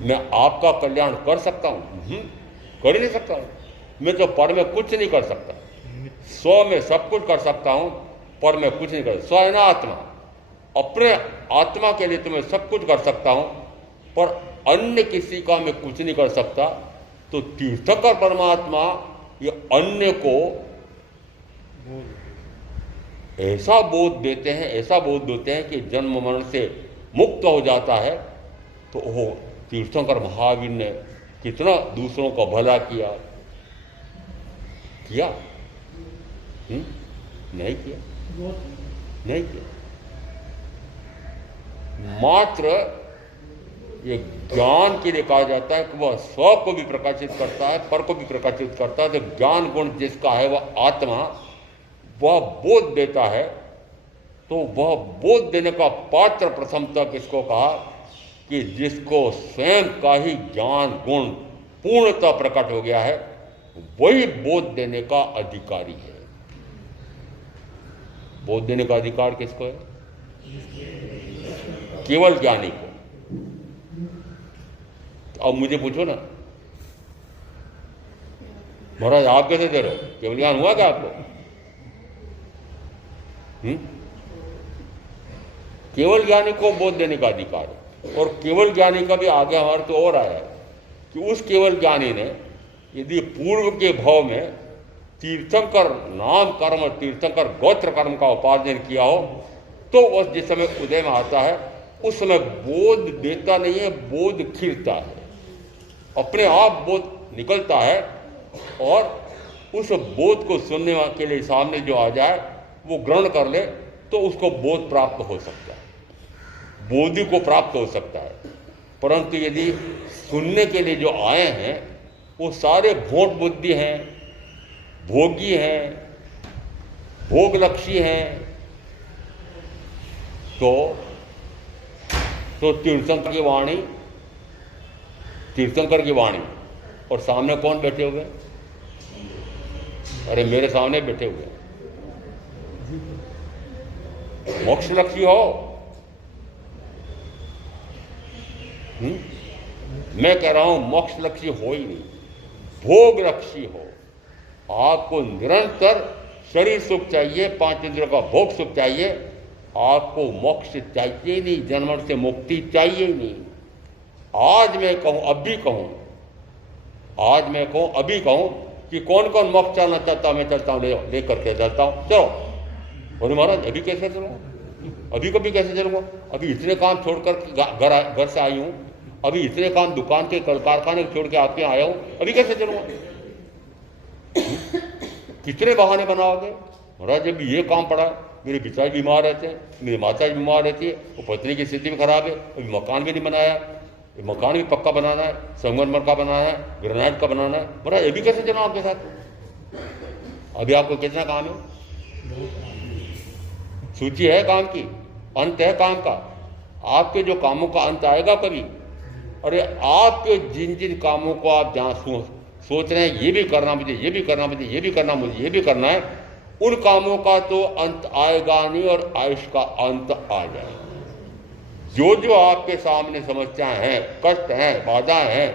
मैं आपका कल्याण कर सकता हूं? कर ही नहीं सकता हूं। मैं तो पर में कुछ नहीं कर सकता। स्व में सब कुछ कर सकता हूं, पर में कुछ नहीं कर। स्व है ना आत्मा। अपने आत्मा के लिए तो मैं सब कुछ कर सकता हूं, पर अन्य किसी का मैं कुछ नहीं कर सकता। तो तीर्थंकर परमात्मा ये अन्य को ऐसा बोध देते हैं, ऐसा बोध देते हैं कि जन्म मरण से मुक्त हो जाता है। तो वो तीर्थंकर महावीर ने कितना दूसरों का भला किया, किया? नहीं किया, नहीं किया। मात्र ये ज्ञान के लिए कहा जाता है कि वह स्व को भी प्रकाशित करता है, पर को भी प्रकाशित करता है। तो ज्ञान गुण जिसका है वह आत्मा, वह बोध देता है। तो वह बोध देने का पात्र प्रथमतः किसको कहा कि जिसको स्वयं का ही ज्ञान गुण पूर्णतः प्रकट हो गया है, वही बोध देने का अधिकारी है। बोध देने का अधिकार किसको है? केवल ज्ञानी को। अब मुझे पूछो ना, महाराज आप कैसे दे रहे हो? केवल ज्ञान हुआ क्या आपको? केवल ज्ञानी को बोध देने का अधिकार है। और केवल ज्ञानी का भी आगे हमारे तो और आया है कि उस केवल ज्ञानी ने यदि पूर्व के भाव में तीर्थंकर नाम कर्म और तीर्थंकर गोत्र कर्म का उपार्जन किया हो, तो वह जिस समय उदय में आता है उस समय बोध देता नहीं है, बोध खिलता है। अपने आप बोध निकलता है और उस बोध को सुनने के लिए सामने जो आ जाए वो ग्रहण कर ले तो उसको बोध प्राप्त हो सकता है, बोधि को प्राप्त हो सकता है। परंतु यदि सुनने के लिए जो आए हैं वो सारे भोट बुद्धि हैं, भोगी हैं, भोगलक्षी हैं, तो तीर्थंकर की वाणी और सामने कौन बैठे हुए? अरे मेरे सामने बैठे हुए मोक्षलक्षी हो। मैं कह रहा हूं मोक्षलक्षी हो ही नहीं, भोगलक्षी हो। आपको निरंतर शरीर सुख चाहिए, 5 इंद्रियों का भोग सुख चाहिए, आपको मोक्ष चाहिए नहीं, जन्म से मुक्ति चाहिए नहीं। आज मैं कहूं, अभी कहूं कि कौन कौन मोक्ष चलना चाहता, मैं चलता हूं, लेकर के चलता हूं, चलो। बोले महाराज अभी कैसे चलूंगा, अभी कभी कैसे चलूंगा, अभी इतने काम छोड़कर घर से आई हूं, अभी इतने काम दुकान के कारखाने छोड़ के आपके आया हूं, अभी कैसे चलूंगा? कितने बहाने बनाओगे? महाराज अभी ये काम पड़ा, मेरे पिताजी बीमार रहते हैं, मेरी माता जी बीमार रहती है, वो पत्नी की स्थिति भी खराब है, अभी मकान भी नहीं बनाया, मकान भी पक्का बनाना है, संगमरमर का बनाना है, ग्रेनाइट का बनाना है। महाराज अभी कैसे चलाऊं आपके साथ? अभी आपको कितना काम है? सूची है काम की, अंत है काम का। आपके जो कामों का अंत आएगा कभी? अरे आपके जिन जिन कामों को आप जहाँ सोच रहे हैं ये भी करना मुझे, ये भी करना मुझे, ये भी करना मुझे, ये भी करना है, उन कामों का तो अंत आएगा नहीं और आयुष का अंत आ जाएगा। जो जो आपके सामने समस्याएं हैं, कष्ट हैं, बाधाएं हैं,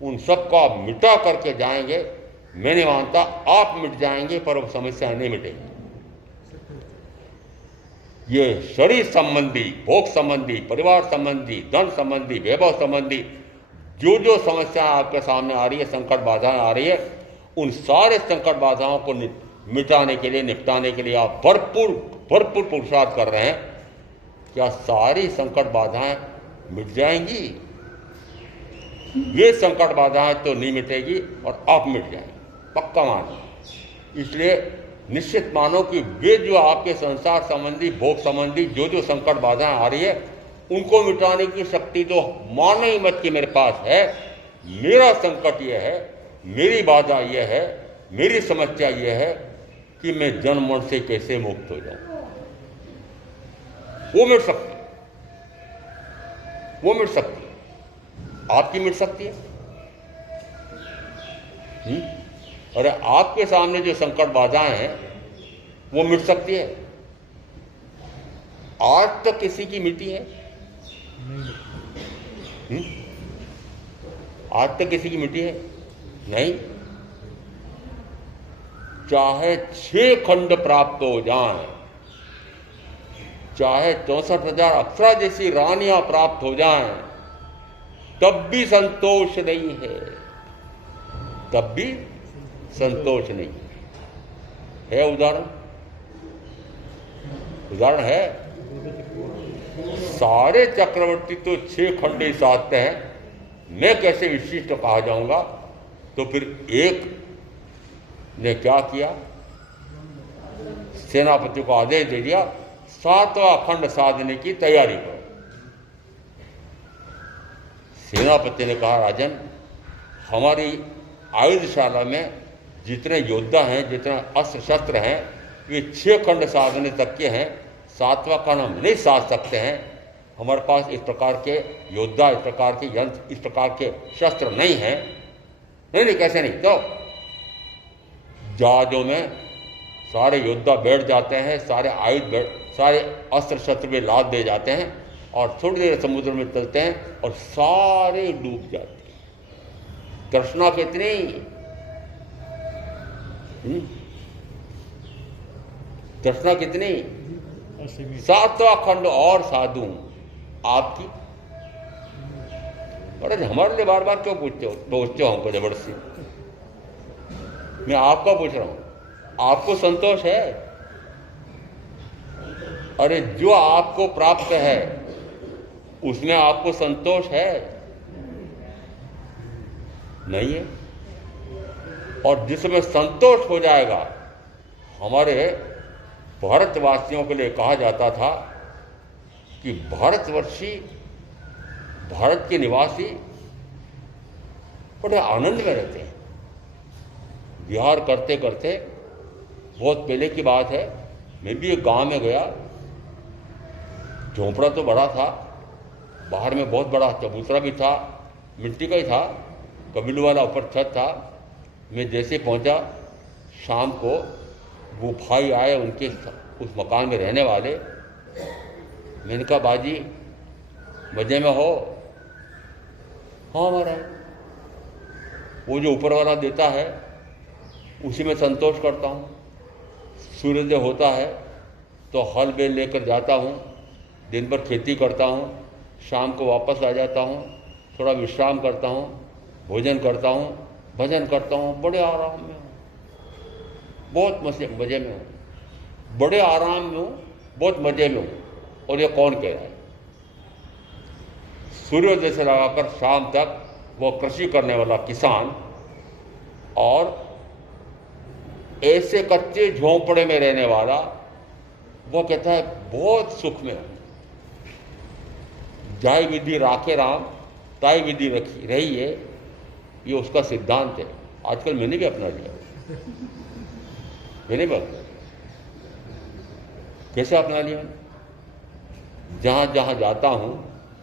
उन सबको आप मिटा करके जाएंगे। मैं नहीं मानता आप मिट जाएंगे पर वो समस्याएं नहीं मिटेंगी। ये शरीर संबंधी, भोग संबंधी, परिवार संबंधी, धन संबंधी, वैभव संबंधी जो जो समस्याएं आपके सामने आ रही है, संकट बाधाएं आ रही है, उन सारे संकट बाधाओं को मिटाने के लिए, निपटाने के लिए आप भरपूर पुरुषार्थ कर रहे हैं। क्या सारी संकट बाधाएं मिट जाएंगी? ये संकट बाधाएं तो नहीं मिटेगी और आप मिट जाएंगे, पक्का मानो। इसलिए निश्चित मानो कि वे जो आपके संसार संबंधी, भोग संबंधी जो जो संकट बाधाएं आ रही है, उनको मिटाने की शक्ति तो मानो ही मत कि मेरे पास है। मेरा संकट यह है, मेरी बाधा यह है, मेरी समस्या यह है कि मैं जन्म मरण से कैसे मुक्त हो जाऊं। वो मिट सकती है, वो मिट सकती है, आपकी मिट सकती है। अरे आपके सामने जो संकट बाधाएं हैं वो मिट सकती है। आज तक किसी की मिटी है? आज तक किसी की मिटी है? नहीं। चाहे 6 खंड प्राप्त हो जाएं, चाहे 64,000 अप्सरा जैसी रानियां प्राप्त हो जाएं, तब भी संतोष नहीं है, तब भी संतोष नहीं है। उदाहरण है। सारे चक्रवर्ती तो 6 खंड ही साधते हैं, मैं कैसे विशिष्ट कहा जाऊंगा? तो फिर एक ने क्या किया, सेनापति को आदेश दे दिया 7वां खंड साधने की तैयारी करो। सेनापति ने कहा राजन, हमारी आयुधशाला में जितने योद्धा हैं, जितने अस्त्र शस्त्र हैं, वे 6 खंड साधने तक के हैं, 7वां खंड हम नहीं साध सकते हैं। हमारे पास इस प्रकार के योद्धा, इस प्रकार के यंत्र, इस प्रकार के शस्त्र नहीं हैं। नहीं कैसे नहीं? तो जहाजों में सारे योद्धा बैठ जाते हैं, सारे आयुध सारे अस्त्र शस्त्र में लाद दे जाते हैं और थोड़ी देर समुद्र में चलते हैं और सारे डूब जाते हैं। कृष्णा कितनी? 7वां खंड और साधु आपकी। महाराज हमारे लिए बार बार क्यों पूछते हो हमको जबरदस्ती? मैं आपका पूछ रहा हूं, आपको संतोष है? अरे जो आपको प्राप्त है उसमें आपको संतोष है? नहीं है। और जिसमें संतोष हो जाएगा। हमारे भारतवासियों के लिए कहा जाता था कि भारतवर्षी, भारत के निवासी बड़े आनंद में रहते हैं। विहार करते करते, बहुत पहले की बात है, मैं भी एक गांव में गया। झोंपड़ा तो बड़ा था, बाहर में बहुत बड़ा चबूतरा भी था, मिट्टी का ही था, कबील वाला ऊपर छत था। मैं जैसे पहुंचा, शाम को वो भाई आए, उनके उस मकान में रहने वाले। मैंने कहा, बाजी मजे में हो? हाँ महाराज, वो जो ऊपर वाला देता है उसी में संतोष करता हूँ। सूर्योदय होता है तो हल बैल लेकर जाता हूँ, दिन भर खेती करता हूँ, शाम को वापस आ जाता हूँ, थोड़ा विश्राम करता हूँ, भोजन करता हूँ, भजन करता हूँ, बड़े आराम में हूँ, बहुत मजे में हूँ, बड़े आराम में हूँ, बहुत मजे में हूँ। और ये कौन कह रहा है? सूर्योदय से लगाकर शाम तक वो कृषि करने वाला किसान और ऐसे कच्चे झोंपड़े में रहने वाला, वो कहता है बहुत सुख में हूँ। जाय विधि राखे राम, ताई विधि रखी रही है, ये उसका सिद्धांत है। आजकल मैंने भी अपना लिया। मैंने भी अपना, कैसे अपना लिया? जहाँ जहाँ जाता हूँ,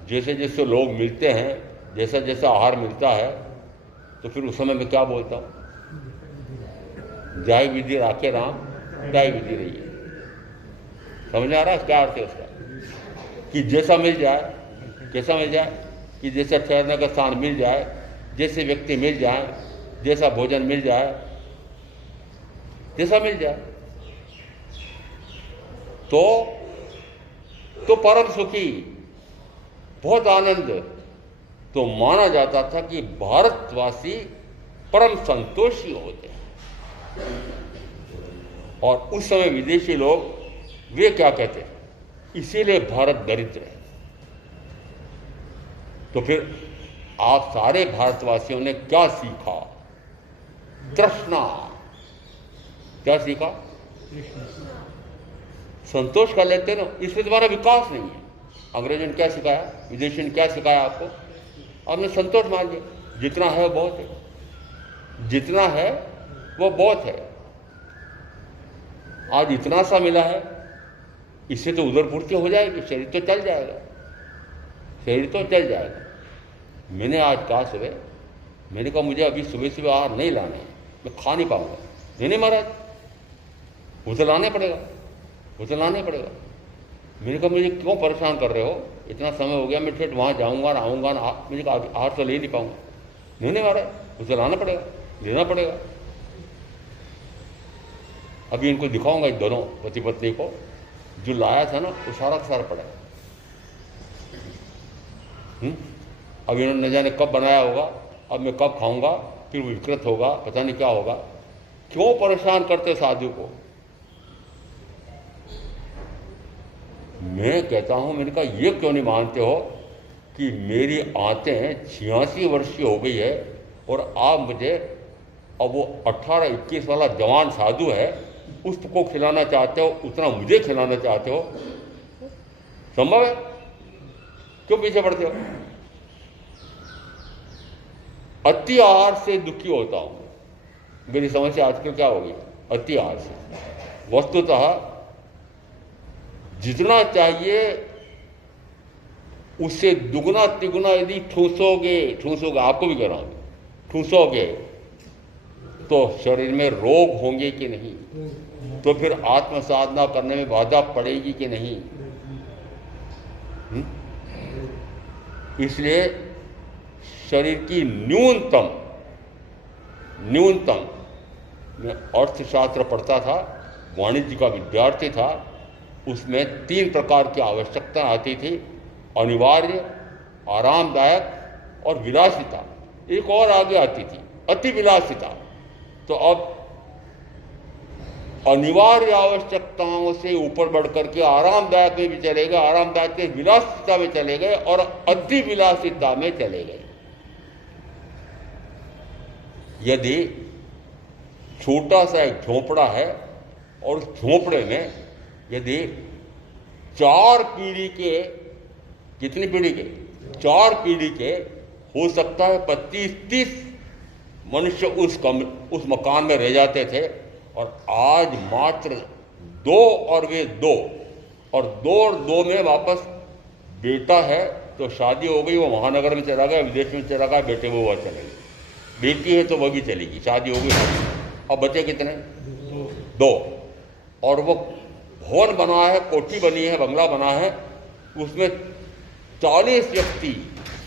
जैसे जैसे लोग मिलते हैं, जैसा जैसा आहार मिलता है, तो फिर उस समय मैं क्या बोलता हूँ? जाय विधि राखे राम, ताई विधि रही है। समझ आ रहा है क्या अर्थ है उसका? कि जैसा मिल जाए, कैसा मिल जाए? कि जैसा ठहरने का स्थान मिल जाए, जैसे व्यक्ति मिल जाए, जैसा भोजन मिल जाए, जैसा मिल जाए, तो परम सुखी, बहुत आनंद। तो माना जाता था कि भारतवासी परम संतोषी होते हैं। और उस समय विदेशी लोग वे क्या कहते हैं? इसीलिए भारत दरिद्र है। तो फिर आप सारे भारतवासियों ने क्या सीखा? तृष्णा। क्या सीखा? संतोष कर लेते ना, इसमें तुम्हारा विकास नहीं है। अंग्रेजों ने क्या सिखाया, विदेशी ने क्या सिखाया आपको? आपने संतोष मान लिया, जितना है वो बहुत है, जितना है वो बहुत है। आज इतना सा मिला है, इससे तो उधर पूर्ति हो जाएगी, शरीर तो चल जाएगा, शरीर तो चल जाएगा। मैंने आज कहा सुबह, मैंने कहा मुझे अभी सुबह सुबह आहार नहीं लाना है, मैं खा नहीं पाऊंगा। नहीं महाराज, वो तो लाने पड़ेगा, वो तो लाने पड़ेगा। मैंने कहा मुझे क्यों परेशान कर रहे हो, इतना समय हो गया, मैं फिर वहाँ जाऊँगा ना आऊँगा ना, मुझे कहा आहार तो ले नहीं पाऊँगा। नहीं महाराज, वो तो लाना पड़ेगा, लेना पड़ेगा। अभी इनको दिखाऊंगा, इन दोनों पति पत्नी को, जो लाया था ना वो सारा का सारा पड़ा है। अब इन्होंने न जाने कब बनाया होगा, अब मैं कब खाऊंगा, फिर वो विकृत होगा, पता नहीं क्या होगा। क्यों परेशान करते साधु को? मैं कहता हूं, मैंने कहा ये क्यों नहीं मानते हो कि मेरी आंतें 86 वर्ष की हो गई है और आप मुझे, अब वो 18-21 वाला जवान साधु है, उसको खिलाना चाहते हो, उतना मुझे खिलाना चाहते हो? संभव है? क्यों पीछे पड़ते हो? अति आहार से दुखी होता हूं। मेरी समस्या आजकल क्या होगी? अति आहार से। वस्तुतः जितना चाहिए उससे दुगना तिगुना यदि ठूसोगे, आपको भी कह रहा हूं, ठूसोगे तो शरीर में रोग होंगे कि नहीं? तो फिर आत्म साधना करने में बाधा पड़ेगी कि नहीं? इसलिए शरीर की न्यूनतम, मैं अर्थशास्त्र पढ़ता था, वाणिज्य का विद्यार्थी था, उसमें 3 प्रकार की आवश्यकता आती थी: अनिवार्य, आरामदायक और विलासिता। एक और आगे आती थी, अति विलासिता। तो अब अनिवार्य आवश्यकताओं से ऊपर बढ़कर के आरामदायक में भी चले गए, आरामदायक के विलासिता में चले गए और अति विलासिता में चले गए। यदि छोटा सा एक झोंपड़ा है और उस झोंपड़े में यदि 4 पीढ़ी के, कितनी पीढ़ी के, 4 पीढ़ी के हो सकता है 25-30 मनुष्य उस मकान में रह जाते थे, और आज मात्र 2 और वे 2 और 2 में वापस बेटा है तो शादी हो गई, वो महानगर में चला गया, विदेश में चला गया, बेटे वो वह चले गए, बेटी है तो वो भी चलेगी, शादी हो गई। अब बचे कितने? 2। और वो भवन बना है, कोठी बनी है, बंगला बना है, उसमें 40 व्यक्ति,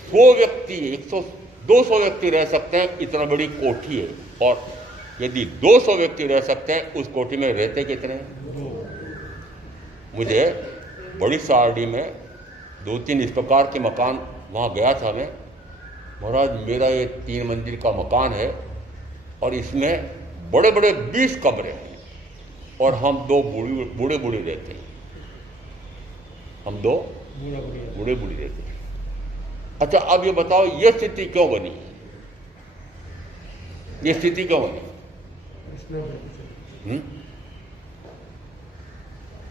100 व्यक्ति, 100-200 व्यक्ति रह सकते हैं, इतना बड़ी कोठी है। और यदि 200 व्यक्ति रह सकते हैं, उस कोठी में रहते कितने? मुझे बड़ी सारडी में 2-3 इस प्रकार के मकान, वहाँ गया था मैं। महाराज मेरा ये 3 मंजिल का मकान है और इसमें बड़े बड़े 20 कमरे हैं और हम 2 बूढ़े रहते हैं, हम 2 बूढ़े रहते हैं। अच्छा, अब ये बताओ ये स्थिति क्यों बनी? ये स्थिति क्यों बनी?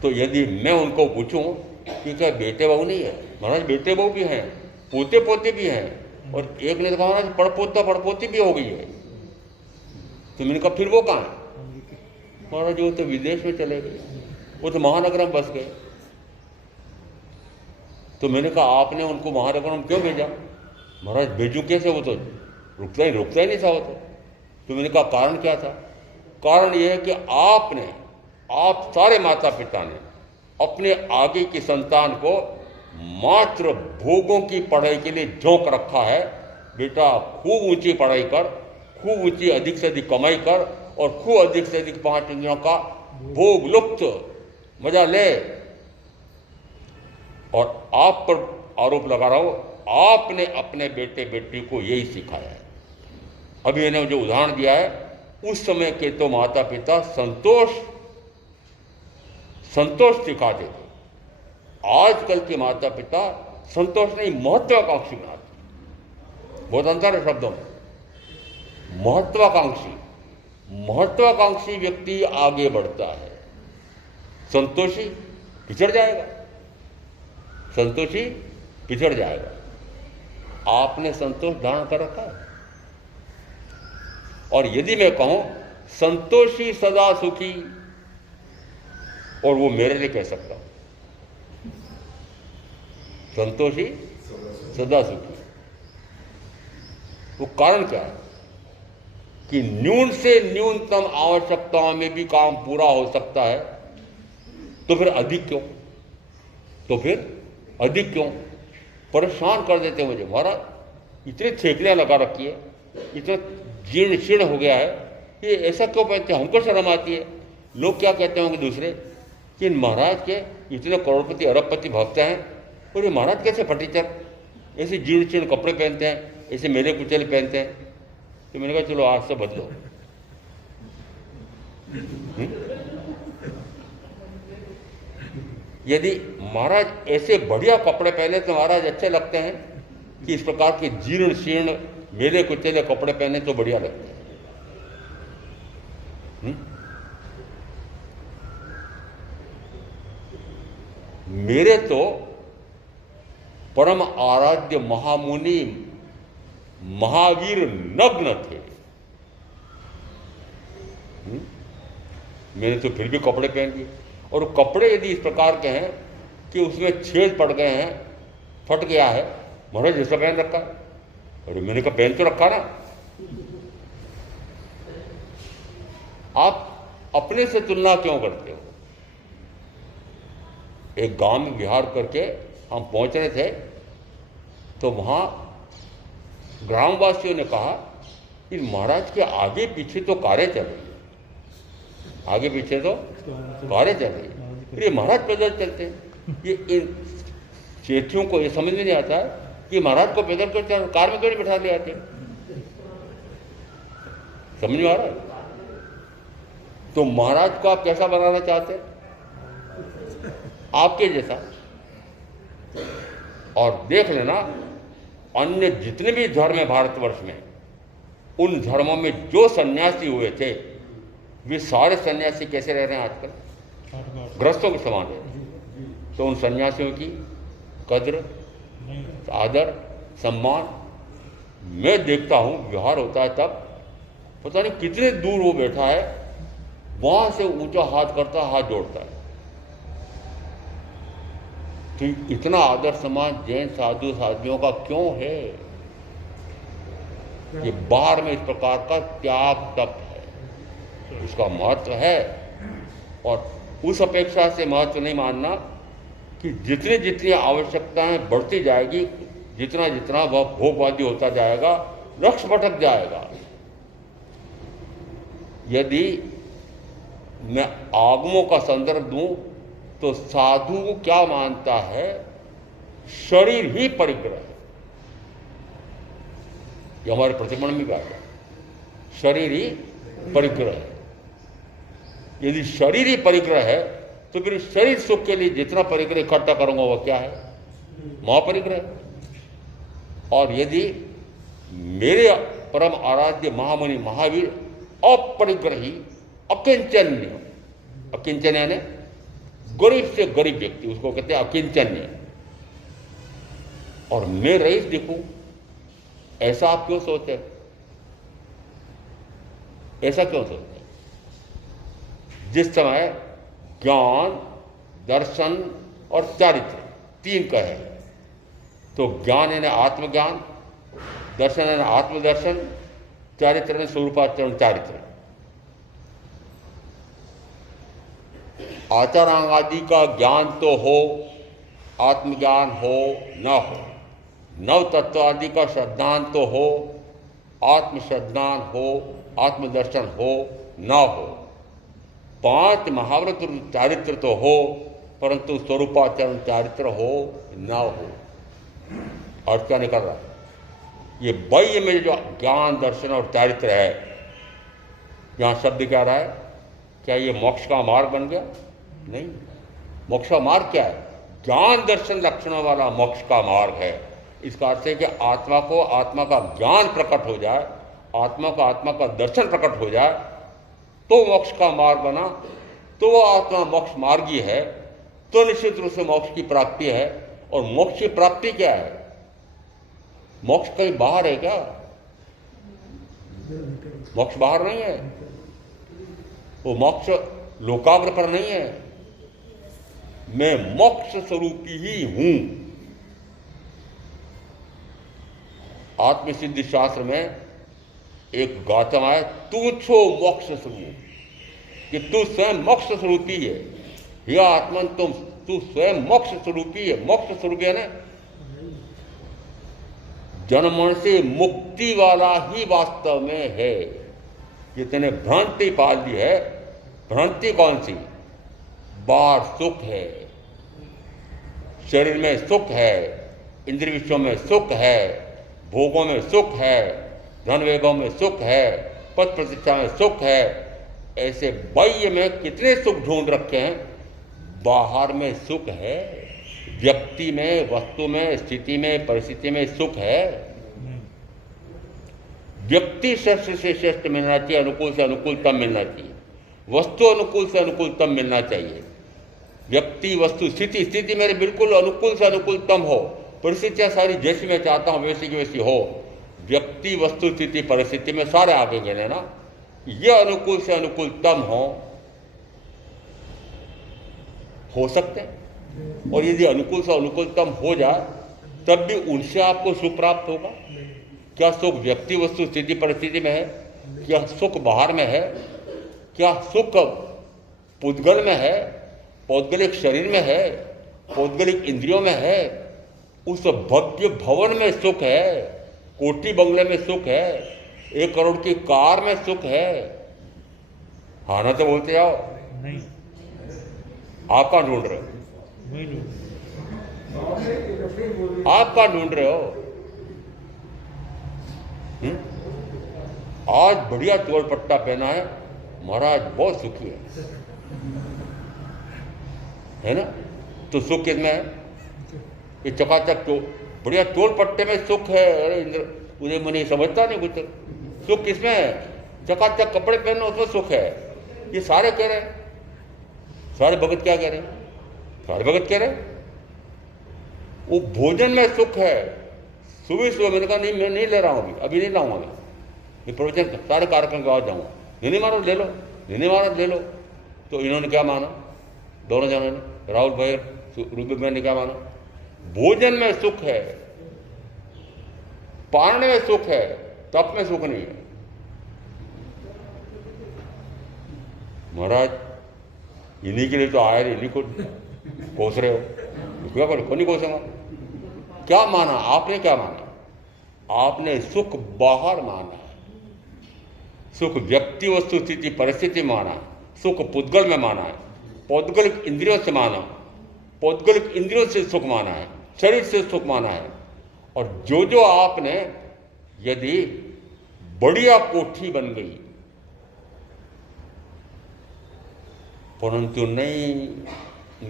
तो यदि मैं उनको पूछूं कि क्या बेटे बहू नहीं है? महाराज बेटे बहू भी हैं, पोते पोते भी हैं, और एक ने कहा महाराज पड़पोता पड़पोती भी हो गई है। तो मैंने कहा फिर वो कहाँ है? महाराज वो तो विदेश में चले गए, वो तो महानगर में बस गए। तो मैंने कहा आपने उनको महानगर में क्यों भेजा? महाराज भेजूं कैसे, वो तो रुकता ही नहीं था वो तो मैंने कहा कारण क्या था? कारण यह है कि आप सारे माता पिता ने अपने आगे की संतान को मात्र भोगों की पढ़ाई के लिए झोंक रखा है। बेटा खूब ऊंची पढ़ाई कर, खूब ऊंची अधिक से अधिक कमाई कर और खूब अधिक से अधिक 5 इंद्रियों का भोग लुप्त मजा ले। और आप पर आरोप लगा रहा हूं, आपने अपने बेटे बेटी को यही सिखाया है। अभी मैंने जो उदाहरण दिया है, उस समय के तो माता पिता संतोष सिखाते थे। आजकल के माता पिता संतोष नहीं, महत्वाकांक्षी बनाते। बहुत अंतर है शब्दों में। महत्वाकांक्षी व्यक्ति आगे बढ़ता है, संतोषी पिछड़ जाएगा। आपने संतोष धारण कर रखा है। और यदि मैं कहूं संतोषी सदा सुखी, और वो मेरे लिए कह सकता हूं संतोषी सदा सुखी, वो कारण क्या है कि न्यून से न्यूनतम आवश्यकताओं में भी काम पूरा हो सकता है। तो फिर अधिक क्यों परेशान कर देते मुझे? महाराज इतनी थेकलियां लगा रखी है, इतना जीर्ण शीर्ण हो गया है, ये ऐसा क्यों पहनते हैं? हमको शर्म आती है। लोग क्या कहते होंगे दूसरे कि महाराज के इतने करोड़पति अरबपति भक्त हैं और ये महाराज कैसे फटीचर ऐसे जीर्ण शीर्ण कपड़े पहनते हैं, ऐसे मेले कुचले पहनते हैं। तो मैंने कहा चलो आज से बदलो। यदि महाराज ऐसे बढ़िया कपड़े पहने तो महाराज अच्छे लगते हैं कि इस प्रकार के जीर्ण शीर्ण मेले कुचले कपड़े पहने तो बढ़िया लगते हैं। मेरे तो परम आराध्य महामुनि महावीर नग्न थे, मैंने तो फिर भी कपड़े पहन लिए। और कपड़े यदि इस प्रकार के हैं कि उसमें छेद पड़ गए हैं, फट गया है, महाराज जैसा पहन रखा। और मैंने कहा पहन तो रखा ना। आप अपने से तुलना क्यों करते हो? एक गांव में विहार करके हम पहुंच रहे थे, तो वहां ग्रामवासियों ने कहा कि महाराज के आगे पीछे तो कारें चल रही, आगे पीछे तो कारें चल रही, ये महाराज पैदल चलते हैं। ये इन सेठियों को ये समझ में नहीं आता है कि महाराज को पैदल क्यों चल, कार में क्यों नहीं बिठा ले आते? समझ में आ रहा है? तो महाराज को आप कैसा बनाना चाहते हैं? आपके जैसा। और देख लेना अन्य जितने भी धर्म है भारतवर्ष में, उन धर्मों में जो सन्यासी हुए थे वे सारे सन्यासी कैसे रह रहे हैं आजकल? कारोबार गृहस्थों के समान रह रहे हैं। तो उन सन्यासियों की कद्र, नहीं, आदर, सम्मान मैं देखता हूँ व्यवहार होता है तब पता नहीं कितने दूर वो बैठा है, वहां से ऊंचा हाथ करता है, हाथ जोड़ता है। तो इतना आदर सम्मान जैन साधु साधियों का क्यों है? ये बाहर में इस प्रकार का त्याग तप है, इसका महत्व है। और उस अपेक्षा से महत्व नहीं मानना कि जितनी जितनी आवश्यकताएं बढ़ती जाएगी, जितना जितना वह भोगवादी होता जाएगा, लक्ष्य भटक जाएगा। यदि मैं आगमों का संदर्भ दूं तो साधु को क्या मानता है? शरीर ही परिग्रह है। ये हमारे प्रतिबंध में बात है, शरीर ही परिग्रह है। यदि शरीर ही परिग्रह है तो फिर शरीर सुख के लिए जितना परिग्रह इकट्ठा करूंगा वह क्या है? महापरिग्रह। और यदि मेरे परम आराध्य महामुनि महावीर अपरिग्रही, अकिंचन्य, अकिंचन्य यानी गरीब से गरीब व्यक्ति, उसको कहते हैं अकिंचन्य, और मैं रईस दिखूं, ऐसा आप क्यों सोचते हैं? ऐसा क्यों सोचते हैं? जिस समय ज्ञान, दर्शन और चारित्र तीन का है, तो ज्ञान यानी आत्मज्ञान, दर्शन यानी आत्मदर्शन, चारित्र यानी स्वरूपाचरण चारित्र। आचारांग आदि का ज्ञान तो हो, आत्मज्ञान हो न हो, नव तत्व आदि का श्रद्धान तो हो, आत्मश्रद्धान हो, आत्मदर्शन हो न हो, पांच महाव्रत चारित्र तो हो, परंतु स्वरूपाचरण चारित्र हो न हो। अर्थ क्या निकल रहा है? ये बाह्य में जो ज्ञान, दर्शन और चारित्र है, यहां शब्द क्या रहा है? क्या ये मोक्ष का मार्ग बन गया? नहीं। मोक्ष का मार्ग क्या है? ज्ञान दर्शन लक्षणों वाला मोक्ष का मार्ग है। इसका अर्थ है कि आत्मा को आत्मा का ज्ञान प्रकट हो जाए, आत्मा को आत्मा का दर्शन प्रकट हो जाए, तो मोक्ष का मार्ग बना, तो वो आत्मा मोक्ष मार्गी है, तो निश्चित रूप से मोक्ष की प्राप्ति है। और मोक्ष की प्राप्ति क्या है? मोक्ष कहीं बाहर है क्या? मोक्ष बाहर नहीं है, वो मोक्ष लोकाग्र पर नहीं है। मैं मोक्ष स्वरूपी ही हूं। आत्मसिद्धि शास्त्र में एक गाथा है, तू छो मोक्ष स्वरूप, कि तू स्वयं मोक्ष स्वरूपी है। यह आत्मन तू स्वयं मोक्ष स्वरूपी है। मोक्ष स्वरूपी है ना, जन्म से मुक्ति वाला ही वास्तव में है। ये तेने भ्रांति पाल दी है। भ्रांति कौन सी? बाहर सुख है, शरीर में सुख है, इंद्रिय विषयों में सुख है, भोगों में सुख है, धन वैभव में सुख है, पद प्रतिष्ठा में सुख है। ऐसे बाह्य में कितने सुख ढूंढ रखे हैं, बाहर में सुख है। व्यक्ति में, वस्तु में, स्थिति में, परिस्थिति में सुख है। व्यक्ति श्रेष्ठ से श्रेष्ठ मिलना चाहिए, अनुकूल से अनुकूलतम मिलना चाहिए, वस्तु अनुकूल से अनुकूलतम मिलना चाहिए। व्यक्ति, वस्तु, स्थिति, स्थिति मेरे बिल्कुल अनुकूल से अनुकूलतम हो, परिस्थितियां सारी जैसी मैं चाहता हूं वैसी की वैसी हो। व्यक्ति, वस्तु, स्थिति, परिस्थिति में सारे आगे गिने ना, यह अनुकूल से अनुकूलतम हो सकते हैं। और यदि अनुकूल से अनुकूलतम हो जाए तब भी उनसे आपको सुख प्राप्त होगा। क्या सुख व्यक्ति, वस्तु, स्थिति, परिस्थिति में है? क्या सुख बाहर में है? क्या सुख पुद्गल में है, पौद्गलिक शरीर में है, पौद्गलिक इंद्रियों में है? उस भव्य भवन में सुख है, कोठी बंगले में सुख है, 1 करोड़ की कार में सुख है। हाँ ना तो बोलते जाओ। नहीं, आप कहाँ ढूंढ रहे हो? वही लोग आप कहाँ ढूंढ रहे हो? आज बढ़िया तोड़ पट्टा पहना है, महाराज बहुत सुखी है ना? तो सुख किसमें है? ये चकाचक तो बढ़िया तोड़ पट्टे में सुख है। अरे इंद्र, उन्हें मुझे समझता नहीं कुछ। सुख किसमें है? चकाचक कपड़े पहनो, उसमें सुख है। ये सारे कह रहे हैं, सारे भगत क्या कह रहे हैं? सारे भगत कह रहे हैं वो भोजन में सुख है। सुबह सुबह मैंने कहा नहीं, मैं नहीं ले रहा हूँ, अभी नहीं लाऊंगा मैं, ये प्रवचन सारे कार्यक्रम के बाद जाऊँगा। नहीं मानो ले लो, नहीं मानो ले लो। तो इन्होंने क्या माना, दोनों जनों ने, राहुल भाई रूबी बहन ने क्या माना? भोजन में सुख है, पारण में सुख है, तप में सुख नहीं है। महाराज इन्हीं के लिए तो आए, इन्हीं को कोस रहे हो, क्या करो? को नहीं कोसेंगा। क्या माना आपने? क्या माना आपने? सुख बाहर माना है, सुख व्यक्ति वस्तु स्थिति परिस्थिति माना, सुख पुद्गल में माना है, पौद्गलिक इंद्रियों से माना, पौद्गलिक इंद्रियों से सुख माना है, शरीर से सुख माना है। और जो जो आपने यदि बढ़िया कोठी बन गई, परंतु नहीं,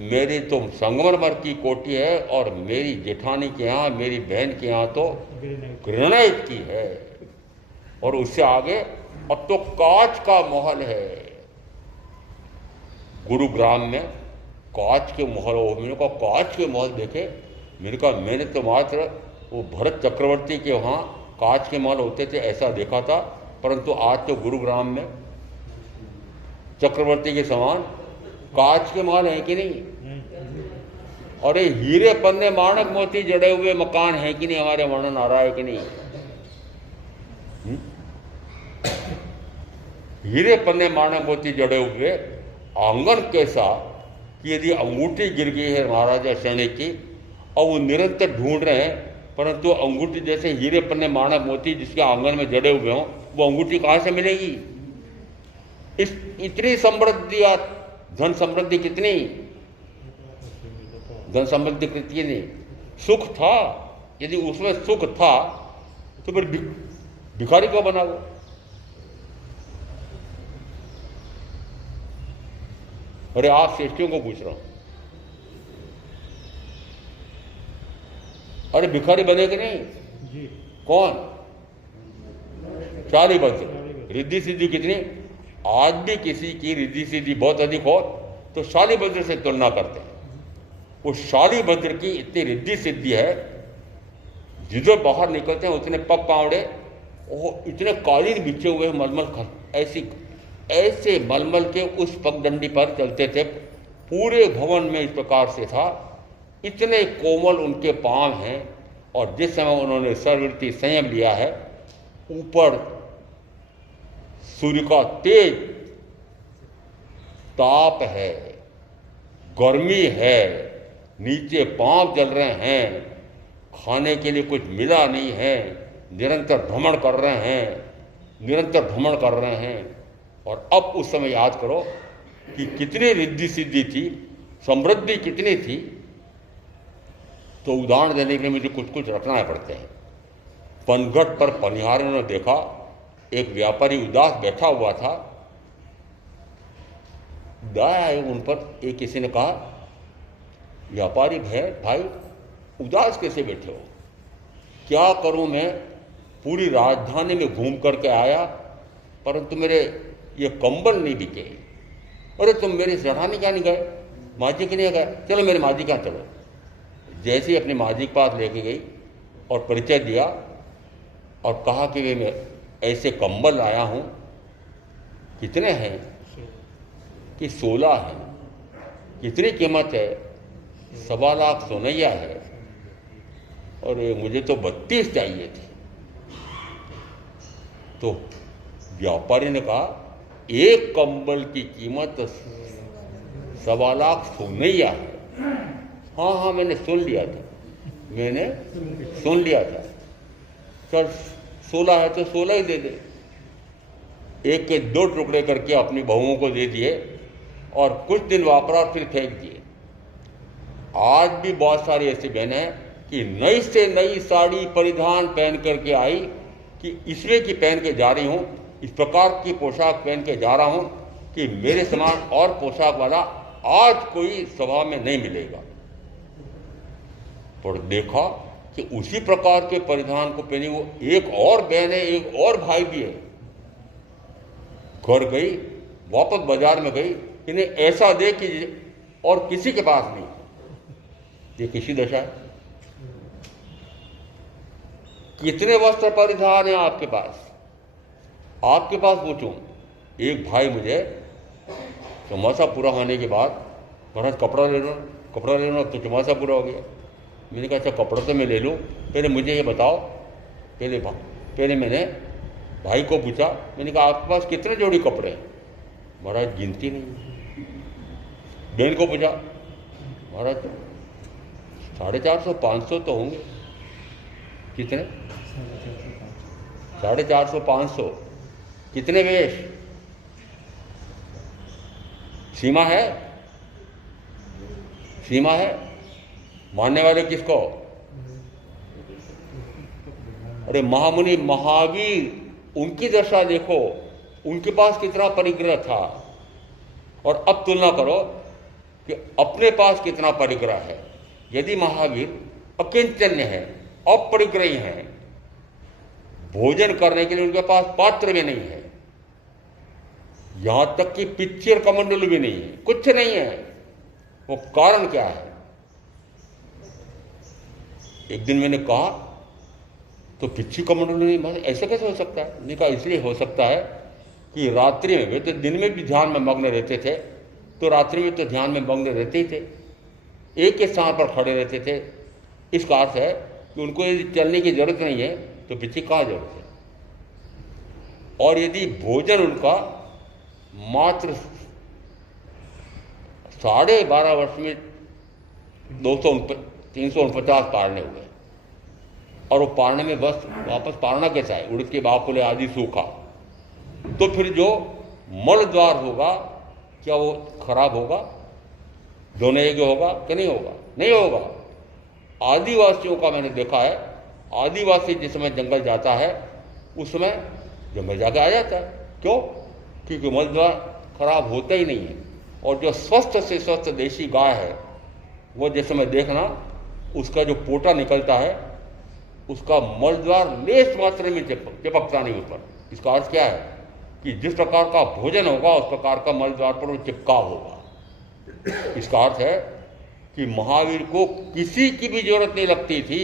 मेरी तो संगमरमर की कोठी है और मेरी जेठानी के यहाँ, मेरी बहन के यहाँ तो ग्रेनाइट की है, और उससे आगे अब तो कांच का महल है। गुरुग्राम में कांच के महल, मैंने कहा कांच के महल देखे? मेरे कहा मैंने तो मात्र वो भरत चक्रवर्ती के वहाँ कांच के महल होते थे ऐसा देखा था, परंतु आज तो गुरुग्राम में चक्रवर्ती के समान कांच के महल है कि नहीं? और ये हीरे पन्ने माणक मोती जड़े हुए मकान है कि नहीं? हमारे वर्णन आ रहा है कि नहीं? हीरे पन्ने माणक मोती जड़े हुए आंगन कैसा कि यदि अंगूठी गिर गई है महाराजा शनि की और वो निरंतर ढूंढ रहे हैं, परंतु अंगूठी जैसे हीरे पन्ने माणक मोती जिसके आंगन में जड़े हुए हों, वो अंगूठी कहाँ से मिलेगी? इतनी समृद्धि, धन समृद्धि कितनी, धन समृद्धि कितनी नहीं, सुख था। यदि उसमें सुख था तो फिर भिखारी क्यों बना वो? अरे आप श्रेष्ठियों को पूछ रहा हूं, अरे भिखारी बने कि नहीं जी? कौन? शाली भद्र। रिद्धि सिद्धि कितनी? आज भी किसी की रिद्धि सिद्धि बहुत अधिक हो तो शाली भद्र से तुलना करते हैं। वो शाली भद्र की इतनी रिद्धि सिद्धि है, जिधर बाहर निकलते हैं उतने पग पावड़े, वो इतने कालीन बिछे हुए मलमल, ऐसे मलमल के उस पगडंडी पर चलते थे। पूरे भवन में इस प्रकार से था, इतने कोमल उनके पांव हैं। और जिस समय उन्होंने सर्ववृत्ति संयम लिया है, ऊपर सूर्य का तेज ताप है, गर्मी है, नीचे पांव जल रहे हैं, खाने के लिए कुछ मिला नहीं है, निरंतर भ्रमण कर रहे हैं, निरंतर भ्रमण कर रहे हैं। और अब उस समय याद करो कि कितनी रिद्धि सिद्धि थी, समृद्धि कितनी थी। तो उदाहरण देने के लिए मुझे कुछ कुछ रखना पड़ते हैं। पनघट पर पनिहारों ने देखा, एक व्यापारी उदास बैठा हुआ था। दया आई उन पर, एक किसी ने कहा, व्यापारी भाई उदास कैसे बैठे हो? क्या करूं मैं, पूरी राजधानी में घूम करके आया, परंतु मेरे ये कंबल नहीं बिके। अरे तुम मेरी सेठानी क्या नहीं गए, माजी के नहीं गए? चलो मेरे माजी क्या, चलो। जैसे ही अपनी माजी के पास लेके गई और परिचय दिया और कहा कि वे मैं ऐसे कंबल लाया हूँ। कितने हैं? कि 16 हैं। कितनी कीमत है? 1.25 लाख सोनैया है। और मुझे तो 32 चाहिए थे। तो व्यापारी ने कहा, एक कंबल की कीमत 1.25 लाख सोनैया है। हाँ, मैंने सुन लिया था, मैंने सुन लिया था। सर 16 है तो 16 ही दे दे। एक के 2 टुकड़े करके अपनी बहुओं को दे दिए और कुछ दिन वापरा, फिर फेंक दिए। आज भी बहुत सारी ऐसी बहनें हैं कि नई से नई साड़ी परिधान पहन करके आई कि इसलिए कि पहन के जा रही हूँ, इस प्रकार की पोशाक पहन के जा रहा हूँ कि मेरे समान और पोशाक वाला आज कोई सभा में नहीं मिलेगा। पर देखा कि उसी प्रकार के परिधान को पहनी वो एक और बहन है, एक और भाई भी है। घर गई, वापस बाजार में गई, इन्हें ऐसा दे कि और किसी के पास नहीं। ये किसी दशा है। कितने वस्त्र परिधान है आपके पास? आपके पास पूछूं, एक भाई मुझे चौमासा पूरा होने के बाद, महाराज कपड़ा ले लो, तो चौमासा पूरा हो गया। मैंने कहा अच्छा कपड़ा तो मैं ले लूँ, पहले मुझे ये बताओ। पहले मैंने भाई को पूछा, मैंने कहा आपके पास कितने जोड़ी कपड़े हैं? महाराज गिनती नहीं। बहन को पूछा, महाराज 450 500 तो होंगे। कितने? 450 500। कितने वेश? सीमा है? सीमा है? मानने वाले किसको? अरे महामुनि महावीर, उनकी दशा देखो, उनके पास कितना परिग्रह था। और अब तुलना करो कि अपने पास कितना परिग्रह है। यदि महावीर अकिंचन्य है, अपरिग्रही हैं, भोजन करने के लिए उनके पास पात्र भी नहीं है, यहां तक कि पिच्चर कमंडल भी नहीं है, कुछ नहीं है, वो कारण क्या है? एक दिन मैंने कहा तो पिच्ची कमंडल नहीं, ऐसे कैसे हो सकता है? मैंने कहा इसलिए हो सकता है कि रात्रि में, वे तो दिन में भी ध्यान में मग्न रहते थे, तो रात्रि में तो ध्यान में मग्न रहते ही थे, एक ही स्थान पर खड़े रहते थे। इसका अर्थ है कि उनको यदि चलने की जरूरत नहीं है तो पिछी कहाँ जरूरत है? और यदि भोजन उनका मात्र 12.5 वर्ष में 349 पारने हुए, और वो पारने में बस वापस पारना कैसा है? उड़द के बाकुले आदि सूखा। तो फिर जो मल द्वार होगा, क्या वो खराब होगा? दोनों एक होगा कि नहीं होगा? नहीं होगा। आदिवासियों का मैंने देखा है, आदिवासी जिस समय जंगल जाता है उस समय जंगल जाके आ जाता है। क्यों? क्योंकि मल द्वार खराब होता ही नहीं है। और जो स्वस्थ से स्वस्थ देशी गाय है, वो जिस समय देखना, उसका जो पोटा निकलता है, उसका मल द्वार लेस मात्रा में चिपकता नहीं उस पर। इसका अर्थ क्या है कि जिस प्रकार का भोजन होगा उस प्रकार का मल द्वार पर वो चिपकाव होगा। इसका अर्थ है कि महावीर को किसी की भी जरूरत नहीं लगती थी,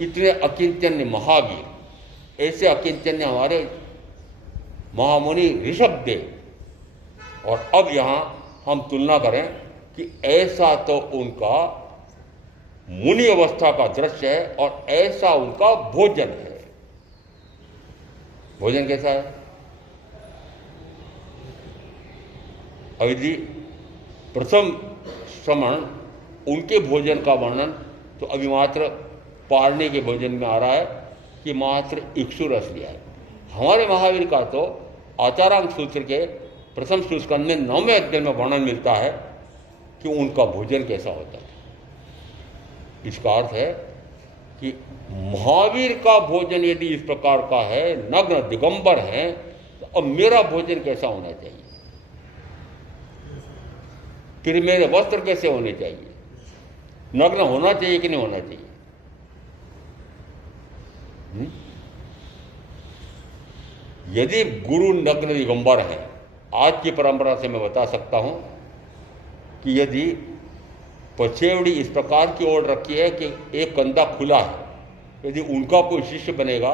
इतने अकिंचन्य महावीर। ऐसे अकिंचन्य हमारे महामुनि ऋषभदेव। और अब यहाँ हम तुलना करें कि ऐसा तो उनका मुनि अवस्था का दृश्य है और ऐसा उनका भोजन है। भोजन कैसा है? अभी प्रथम श्रवण उनके भोजन का वर्णन तो अभी मात्र पारने के भोजन में आ रहा है कि मात्र इक्षु रस लिया है। हमारे महावीर का तो आचारांग सूत्र के प्रथम सुस्कंद में 9वें अध्याय में वर्णन मिलता है कि उनका भोजन कैसा होता है। इसका अर्थ है कि महावीर का भोजन यदि इस प्रकार का है, नग्न दिगंबर है, तो अब मेरा भोजन कैसा होना चाहिए? फिर मेरे वस्त्र कैसे होने चाहिए? नग्न होना चाहिए कि नहीं होना चाहिए? यदि गुरु नग्न दिगंबर है, आज की परंपरा से मैं बता सकता हूं कि यदि पछेवड़ी इस प्रकार की ओर रखी है कि एक कंधा खुला है, यदि उनका कोई शिष्य बनेगा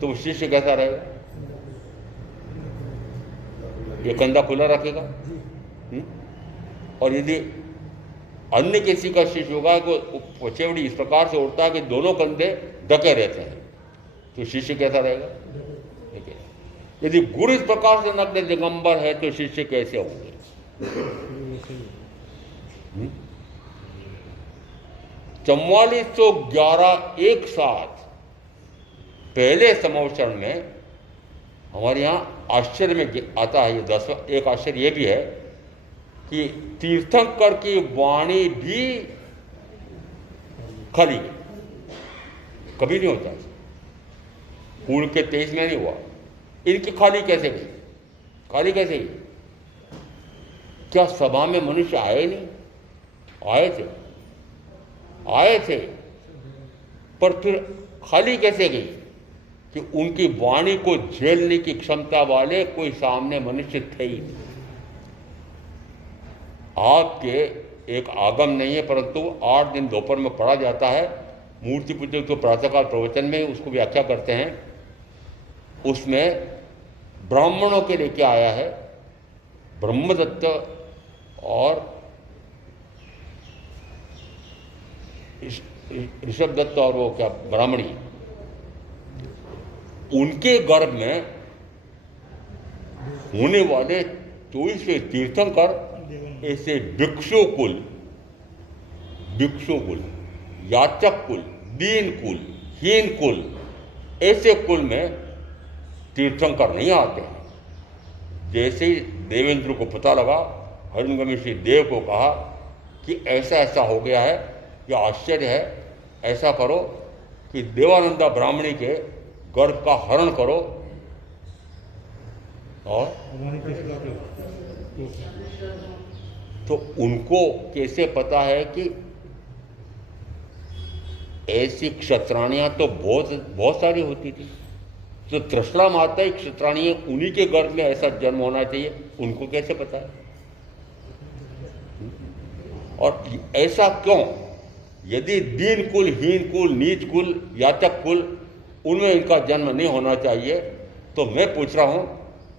तो वो शिष्य कैसा रहेगा? ये कंधा खुला रखेगा। और यदि अन्य किसी का शिष्य होगा तो पछेवड़ी इस प्रकार से उड़ता है कि दोनों कंधे ढके रहते हैं, तो शिष्य कैसा रहेगा? देखिए, यदि गुरु इस प्रकार से नग्न दिगंबर है तो शिष्य कैसे होंगे? 4411 एक साथ पहले समवचरण में हमारे यहाँ आश्चर्य में आता है। ये 10वां एक आश्चर्य ये भी है कि तीर्थंकर की वाणी भी खाली कभी नहीं होता। पूर्व के 23 में नहीं हुआ। इनकी खाली कैसे गई? खाली कैसे गई? क्या सभा में मनुष्य आए नहीं? आए थे पर फिर खाली कैसे गई? कि उनकी वाणी को झेलने की क्षमता वाले कोई सामने मनुष्य थे ही नहीं। आपके एक आगम नहीं है, परंतु 8 दिन दोपहर में पढ़ा जाता है, मूर्ति पूजक तो प्रातःकाल प्रवचन में उसको व्याख्या करते हैं, उसमें ब्राह्मणों के लेके आया है ब्रह्मदत्त और ऋषभदत्त और वो क्या ब्राह्मणी, उनके गर्भ में होने वाले 24वें तीर्थंकर ऐसे भिक्षु कुल, याचक कुल, दीन कुल, हीन कुल, ऐसे कुल में तीर्थंकर नहीं आते हैं। जैसे ही देवेंद्र को पता लगा, हरिंगमी श्री देव को कहा कि ऐसा ऐसा हो गया है, यह आश्चर्य है, ऐसा करो कि देवानंदा ब्राह्मणी के गर्भ का हरण करो और तो उनको कैसे पता है कि ऐसी क्षत्राणियां तो बहुत सारी होती थी, तो त्रिशला माता ही क्षत्राणियां, उन्हीं के गर्भ में ऐसा जन्म होना चाहिए, उनको कैसे पता है? और ऐसा क्यों? यदि दीन कुल, हीन कुल, नीच कुल, याचक कुल, उनमें इनका जन्म नहीं होना चाहिए, तो मैं पूछ रहा हूं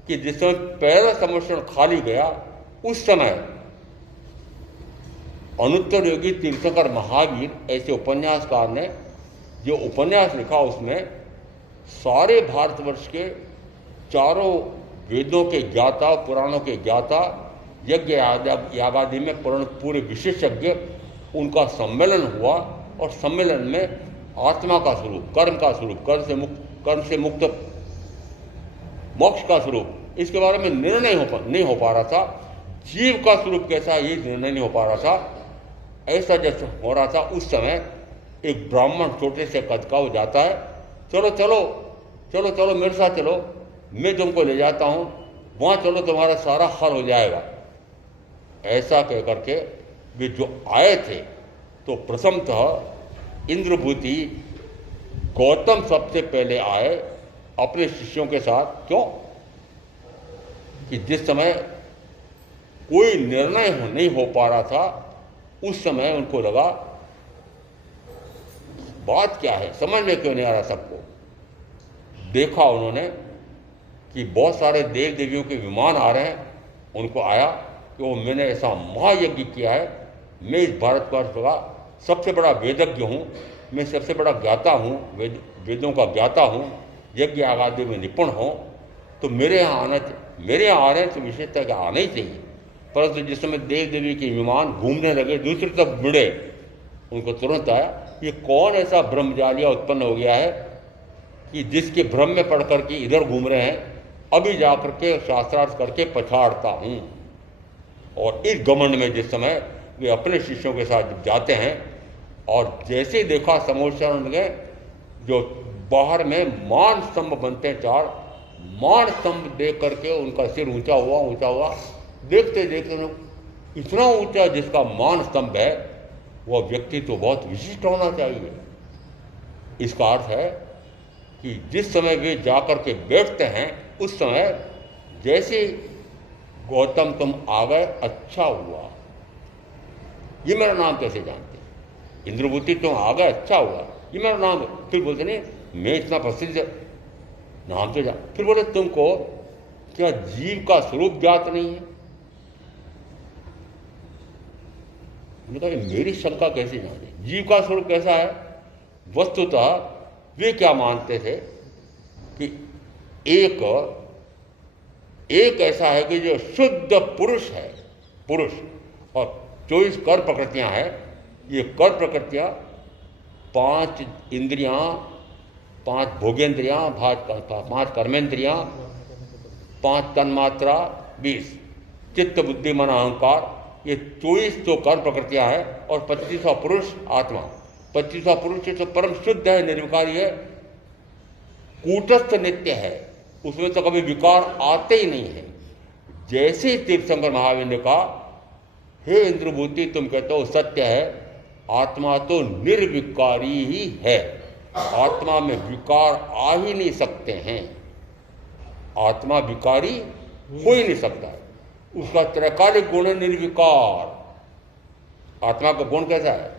कि जिस समय पहला संवत्सर खाली गया, उस समय अनुत्तर योगी तीर्थंकर महावीर ऐसे उपन्यासकार ने जो उपन्यास लिखा, उसमें सारे भारतवर्ष के चारों वेदों के ज्ञाता, पुराणों के ज्ञाता, यज्ञ यागादि में पूरे विशेषज्ञ, उनका सम्मेलन हुआ और सम्मेलन में आत्मा का स्वरूप, कर्म का स्वरूप, कर्म से मुक्त मोक्ष का स्वरूप, इसके बारे में निर्णय नहीं हो पा रहा था। जीव का स्वरूप कैसा है, ये निर्णय नहीं हो पा रहा था। ऐसा जैसे हो रहा था, उस समय एक ब्राह्मण छोटे से कद का हो जाता है, चलो चलो चलो चलो मेरे साथ चलो, मैं तुमको ले जाता हूँ, वहाँ चलो तुम्हारा सारा हल हो जाएगा। ऐसा कह करके वे जो आए थे, तो प्रथमतः इंद्रभूति गौतम सबसे पहले आए अपने शिष्यों के साथ। क्यों? कि जिस समय कोई निर्णय नहीं हो पा रहा था, उस समय उनको लगा बात क्या है, समझ में क्यों नहीं आ रहा सबको। देखा उन्होंने कि बहुत सारे देव देवियों के विमान आ रहे हैं, उनको आया कि वो मैंने ऐसा महायज्ञ किया है, मैं इस भारतवर्ष का सबसे बड़ा वेदज्ञ हूँ, मैं सबसे बड़ा ज्ञाता हूँ, वेदों का ज्ञाता हूँ, यज्ञ आगादि में निपुण हूँ, तो मेरे यहाँ आ रहे हैं तो विशेषता क्या आना ही चाहिए। परंतु जिस समय देव देवी के विमान घूमने लगे, दूसरी तरफ मुड़े, उनको तुरंत आया ये कौन ऐसा ब्रह्मजालिया उत्पन्न हो गया है कि जिसके भ्रम में पढ़ करके इधर घूम रहे हैं, अभी जाकर के शास्त्रार्थ करके पछाड़ता हूँ। और इस घमंड में जिस समय वे अपने शिष्यों के साथ जाते हैं, और जैसे ही देखा समोसा गए, जो बाहर में मान स्तंभ बनते हैं, 4 मान स्तंभ देख करके उनका सिर ऊंचा हुआ, देखते देखते इतना ऊंचा जिसका मान स्तंभ है, वह व्यक्ति तो बहुत विशिष्ट होना चाहिए। इसका अर्थ है कि जिस समय वे जाकर के बैठते हैं, उस समय जैसे गौतम तुम आ गए, अच्छा हुआ, ये मेरा नाम कैसे जानते? इंद्रभूति तुम आ गए, अच्छा हुआ, ये मेरा नाम। फिर बोलते नहीं मैं इतना प्रसिद्ध नाम तो जा। फिर बोले तुमको क्या जीव का स्वरूप ज्ञात नहीं है? मेरी शंका कैसे जाने, जीव का स्वरूप कैसा है? वस्तुतः वे क्या मानते थे कि एक ऐसा है कि जो शुद्ध पुरुष है, पुरुष, और 24 कर प्रकृतियां हैं। ये कर प्रकृतियां 5 इंद्रियां, 5 भोगेंद्रियां, 5 कर्मेंद्रियां, 5 तन्मात्रा, 20 चित्त बुद्धि मन अहंकार, ये 24 तो कर प्रकृतियां हैं, और 25वां पुरुष आत्मा। 25वां पुरुष तो परम शुद्ध है, निर्विकारी है, कूटस्थ नित्य है, उसमें तो कभी विकार आते ही नहीं है। जैसे ही तीर्थंकर महावीर ने कहा हे इंद्रभूति तुम कहते हो सत्य है, आत्मा तो निर्विकारी ही है, आत्मा में विकार आ ही नहीं सकते हैं। आत्मा विकारी हो ही नहीं सकता। उसका त्रैकालिक गुण है निर्विकार। आत्मा का गुण कैसा है?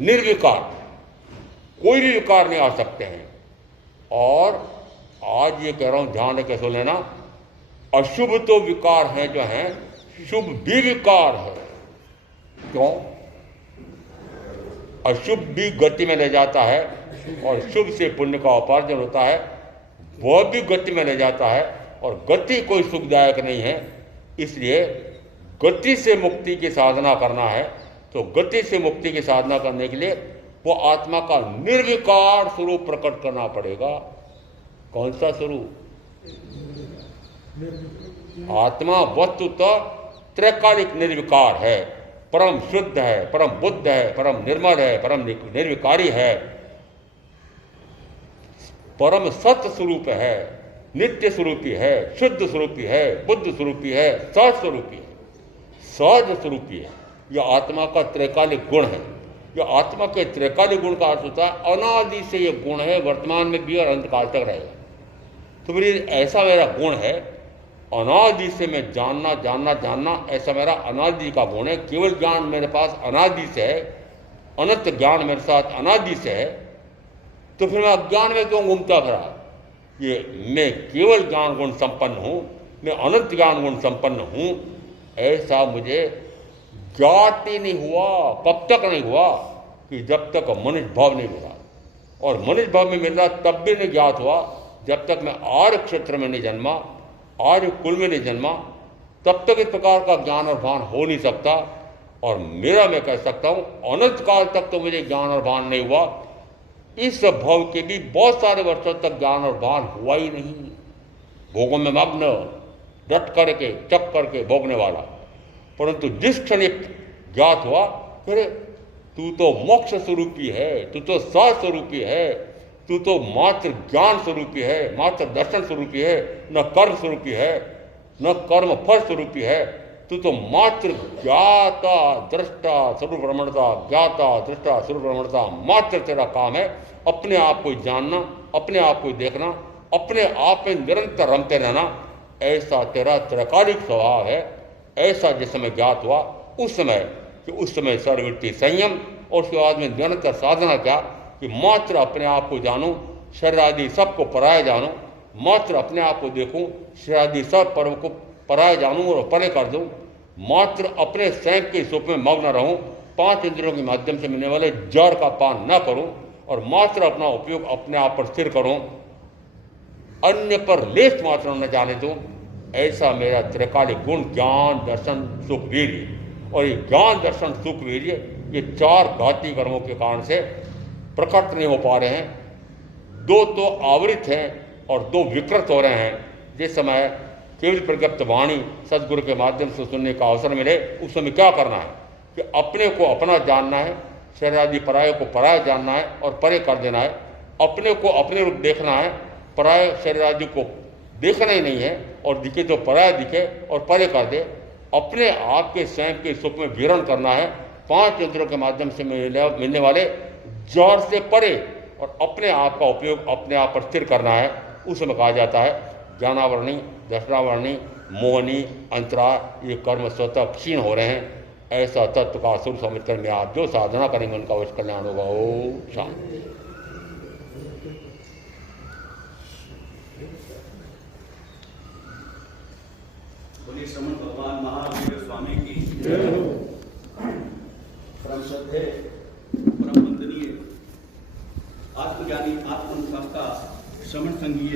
निर्विकार, कोई भी विकार नहीं आ सकते हैं। और आज ये कह रहा हूं, ध्यान रखे सुन लेना, अशुभ तो विकार हैं जो हैं, शुभ भी विकार है। क्यों? अशुभ भी गति में ले जाता है और शुभ से पुण्य का उपार्जन होता है, वह भी गति में ले जाता है। और गति कोई सुखदायक नहीं है, इसलिए गति से मुक्ति की साधना करना है तो गति से मुक्ति की साधना करने के लिए वो आत्मा का निर्विकार स्वरूप प्रकट करना पड़ेगा। कौन सा स्वरूप? आत्मा वस्तुतः त्रैकालिक निर्विकार है, परम शुद्ध है, परम बुद्ध है, परम निर्मल है, परम निर्विकारी है, परम सत्य स्वरूप है, नित्य स्वरूपी है, शुद्ध स्वरूपी है, बुद्ध स्वरूपी है, सहज स्वरूपी है, सहज स्वरूपी है। यह आत्मा का त्रैकालिक गुण है। यह आत्मा के त्रैकालिक गुण का अर्थ होता है अनादि से यह गुण है, वर्तमान में भी और अंतकाल तक रहेगा। तो मेरी ऐसा मेरा गुण है, अनादि से मैं जानना जानना जानना, ऐसा मेरा अनादि का गुण है। केवल ज्ञान मेरे पास अनादि से है, अनंत ज्ञान मेरे साथ अनादि से है, तो फिर मैं अज्ञान में क्यों घूमता फिरा? ये मैं केवल ज्ञान गुण संपन्न हूँ, मैं अनंत ज्ञान गुण संपन्न हूँ, ऐसा मुझे ज्ञात ही नहीं हुआ। कब तक नहीं हुआ? कि जब तक मनुष्य भाव नहीं मिला। और मनुष्य भाव में मिल रहा तब भी नहीं ज्ञात हुआ जब तक मैं आर्य क्षेत्र में नहीं जन्मा, आर्य कुल में नहीं जन्मा, तब तक इस प्रकार का ज्ञान और भान हो नहीं सकता। और मेरा मैं कह सकता हूँ अनंत काल तक तो मुझे ज्ञान और भान नहीं हुआ। इस भव के भी बहुत सारे वर्षों तक ज्ञान और भान हुआ ही नहीं। भोगों में मग्न, डट करके चक करके भोगने वाला। परंतु जिस क्षण ज्ञात हुआ, अरे तू तो मोक्ष स्वरूपी है, तू तो सह स्वरूपी है, तू तो मात्र ज्ञान स्वरूपी है, मात्र दर्शन स्वरूपी है, न कर्म स्वरूपी है, न कर्म फल स्वरूपी है, तू तो मात्र ज्ञाता दृष्टा सर्वभ्रमणता, ज्ञाता दृष्टा सर्वभ्रमणता मात्र तेरा काम है। अपने आप को जानना, अपने आप को देखना, अपने आप में निरंतर रमते रहना, ऐसा तेरा त्रैकालिक स्वभाव है। ऐसा जिस समय ज्ञात हुआ उस समय सर्ववृत्ति संयम, और उसके बाद में निरंतर साधना क्या कि मात्र अपने आप को जानूं, शरीर आदि सबको पराया जानूं, मात्र अपने आप को देखूं, शरीर आदि सब पर्व को पराया जानूं और परे कर दूं, मात्र अपने स्वयं के सुख में मग्न रहूं, 5 इंद्रियों के माध्यम से मिलने वाले जड़ का पान न करूं और मात्र अपना उपयोग अपने आप पर स्थिर करूं, अन्य पर लेश मात्र न जाने दूं। ऐसा मेरा त्रैकालिक गुण ज्ञान दर्शन सुख वीर्य, और ये ज्ञान दर्शन सुख वीर्य ये 4 घाती कर्मों के कारण से प्रकट नहीं हो पा रहे हैं। 2 तो आवृत हैं और 2 विकृत हो रहे हैं। जिस समय केवल प्रज्ञप्त वाणी सदगुरु के माध्यम से सुनने का अवसर मिले, उस समय क्या करना है कि अपने को अपना जानना है, शरीर आदि पराये को पराया जानना है और परे कर देना है। अपने को अपने रूप देखना है, पराये शरीर आदि को देखना ही नहीं है, और दिखे तो पराया दिखे और परे कर दे। अपने आप के स्वयं के सुख में विहरण करना है, 5 इंद्रियों के माध्यम से मिलने वाले जड़ से परे, और अपने आप का उपयोग अपने आप पर स्थिर करना है। उस समय कहा जाता है ज्ञानावरणी, दर्शनावरणी, मोहनी, अंतरा ये कर्म स्वतः क्षीण हो रहे हैं। ऐसा तत्व का स्वरूप समझकर में आप जो साधना करेंगे उनका अवश्य कल्याण होगा। ओम शांति। बोलिए श्रमण भगवान महावीर स्वामी की परम श्रद्धेय, परम वंदनीय आत्मज्ञानी आत्मनुशासका श्रमण संघीय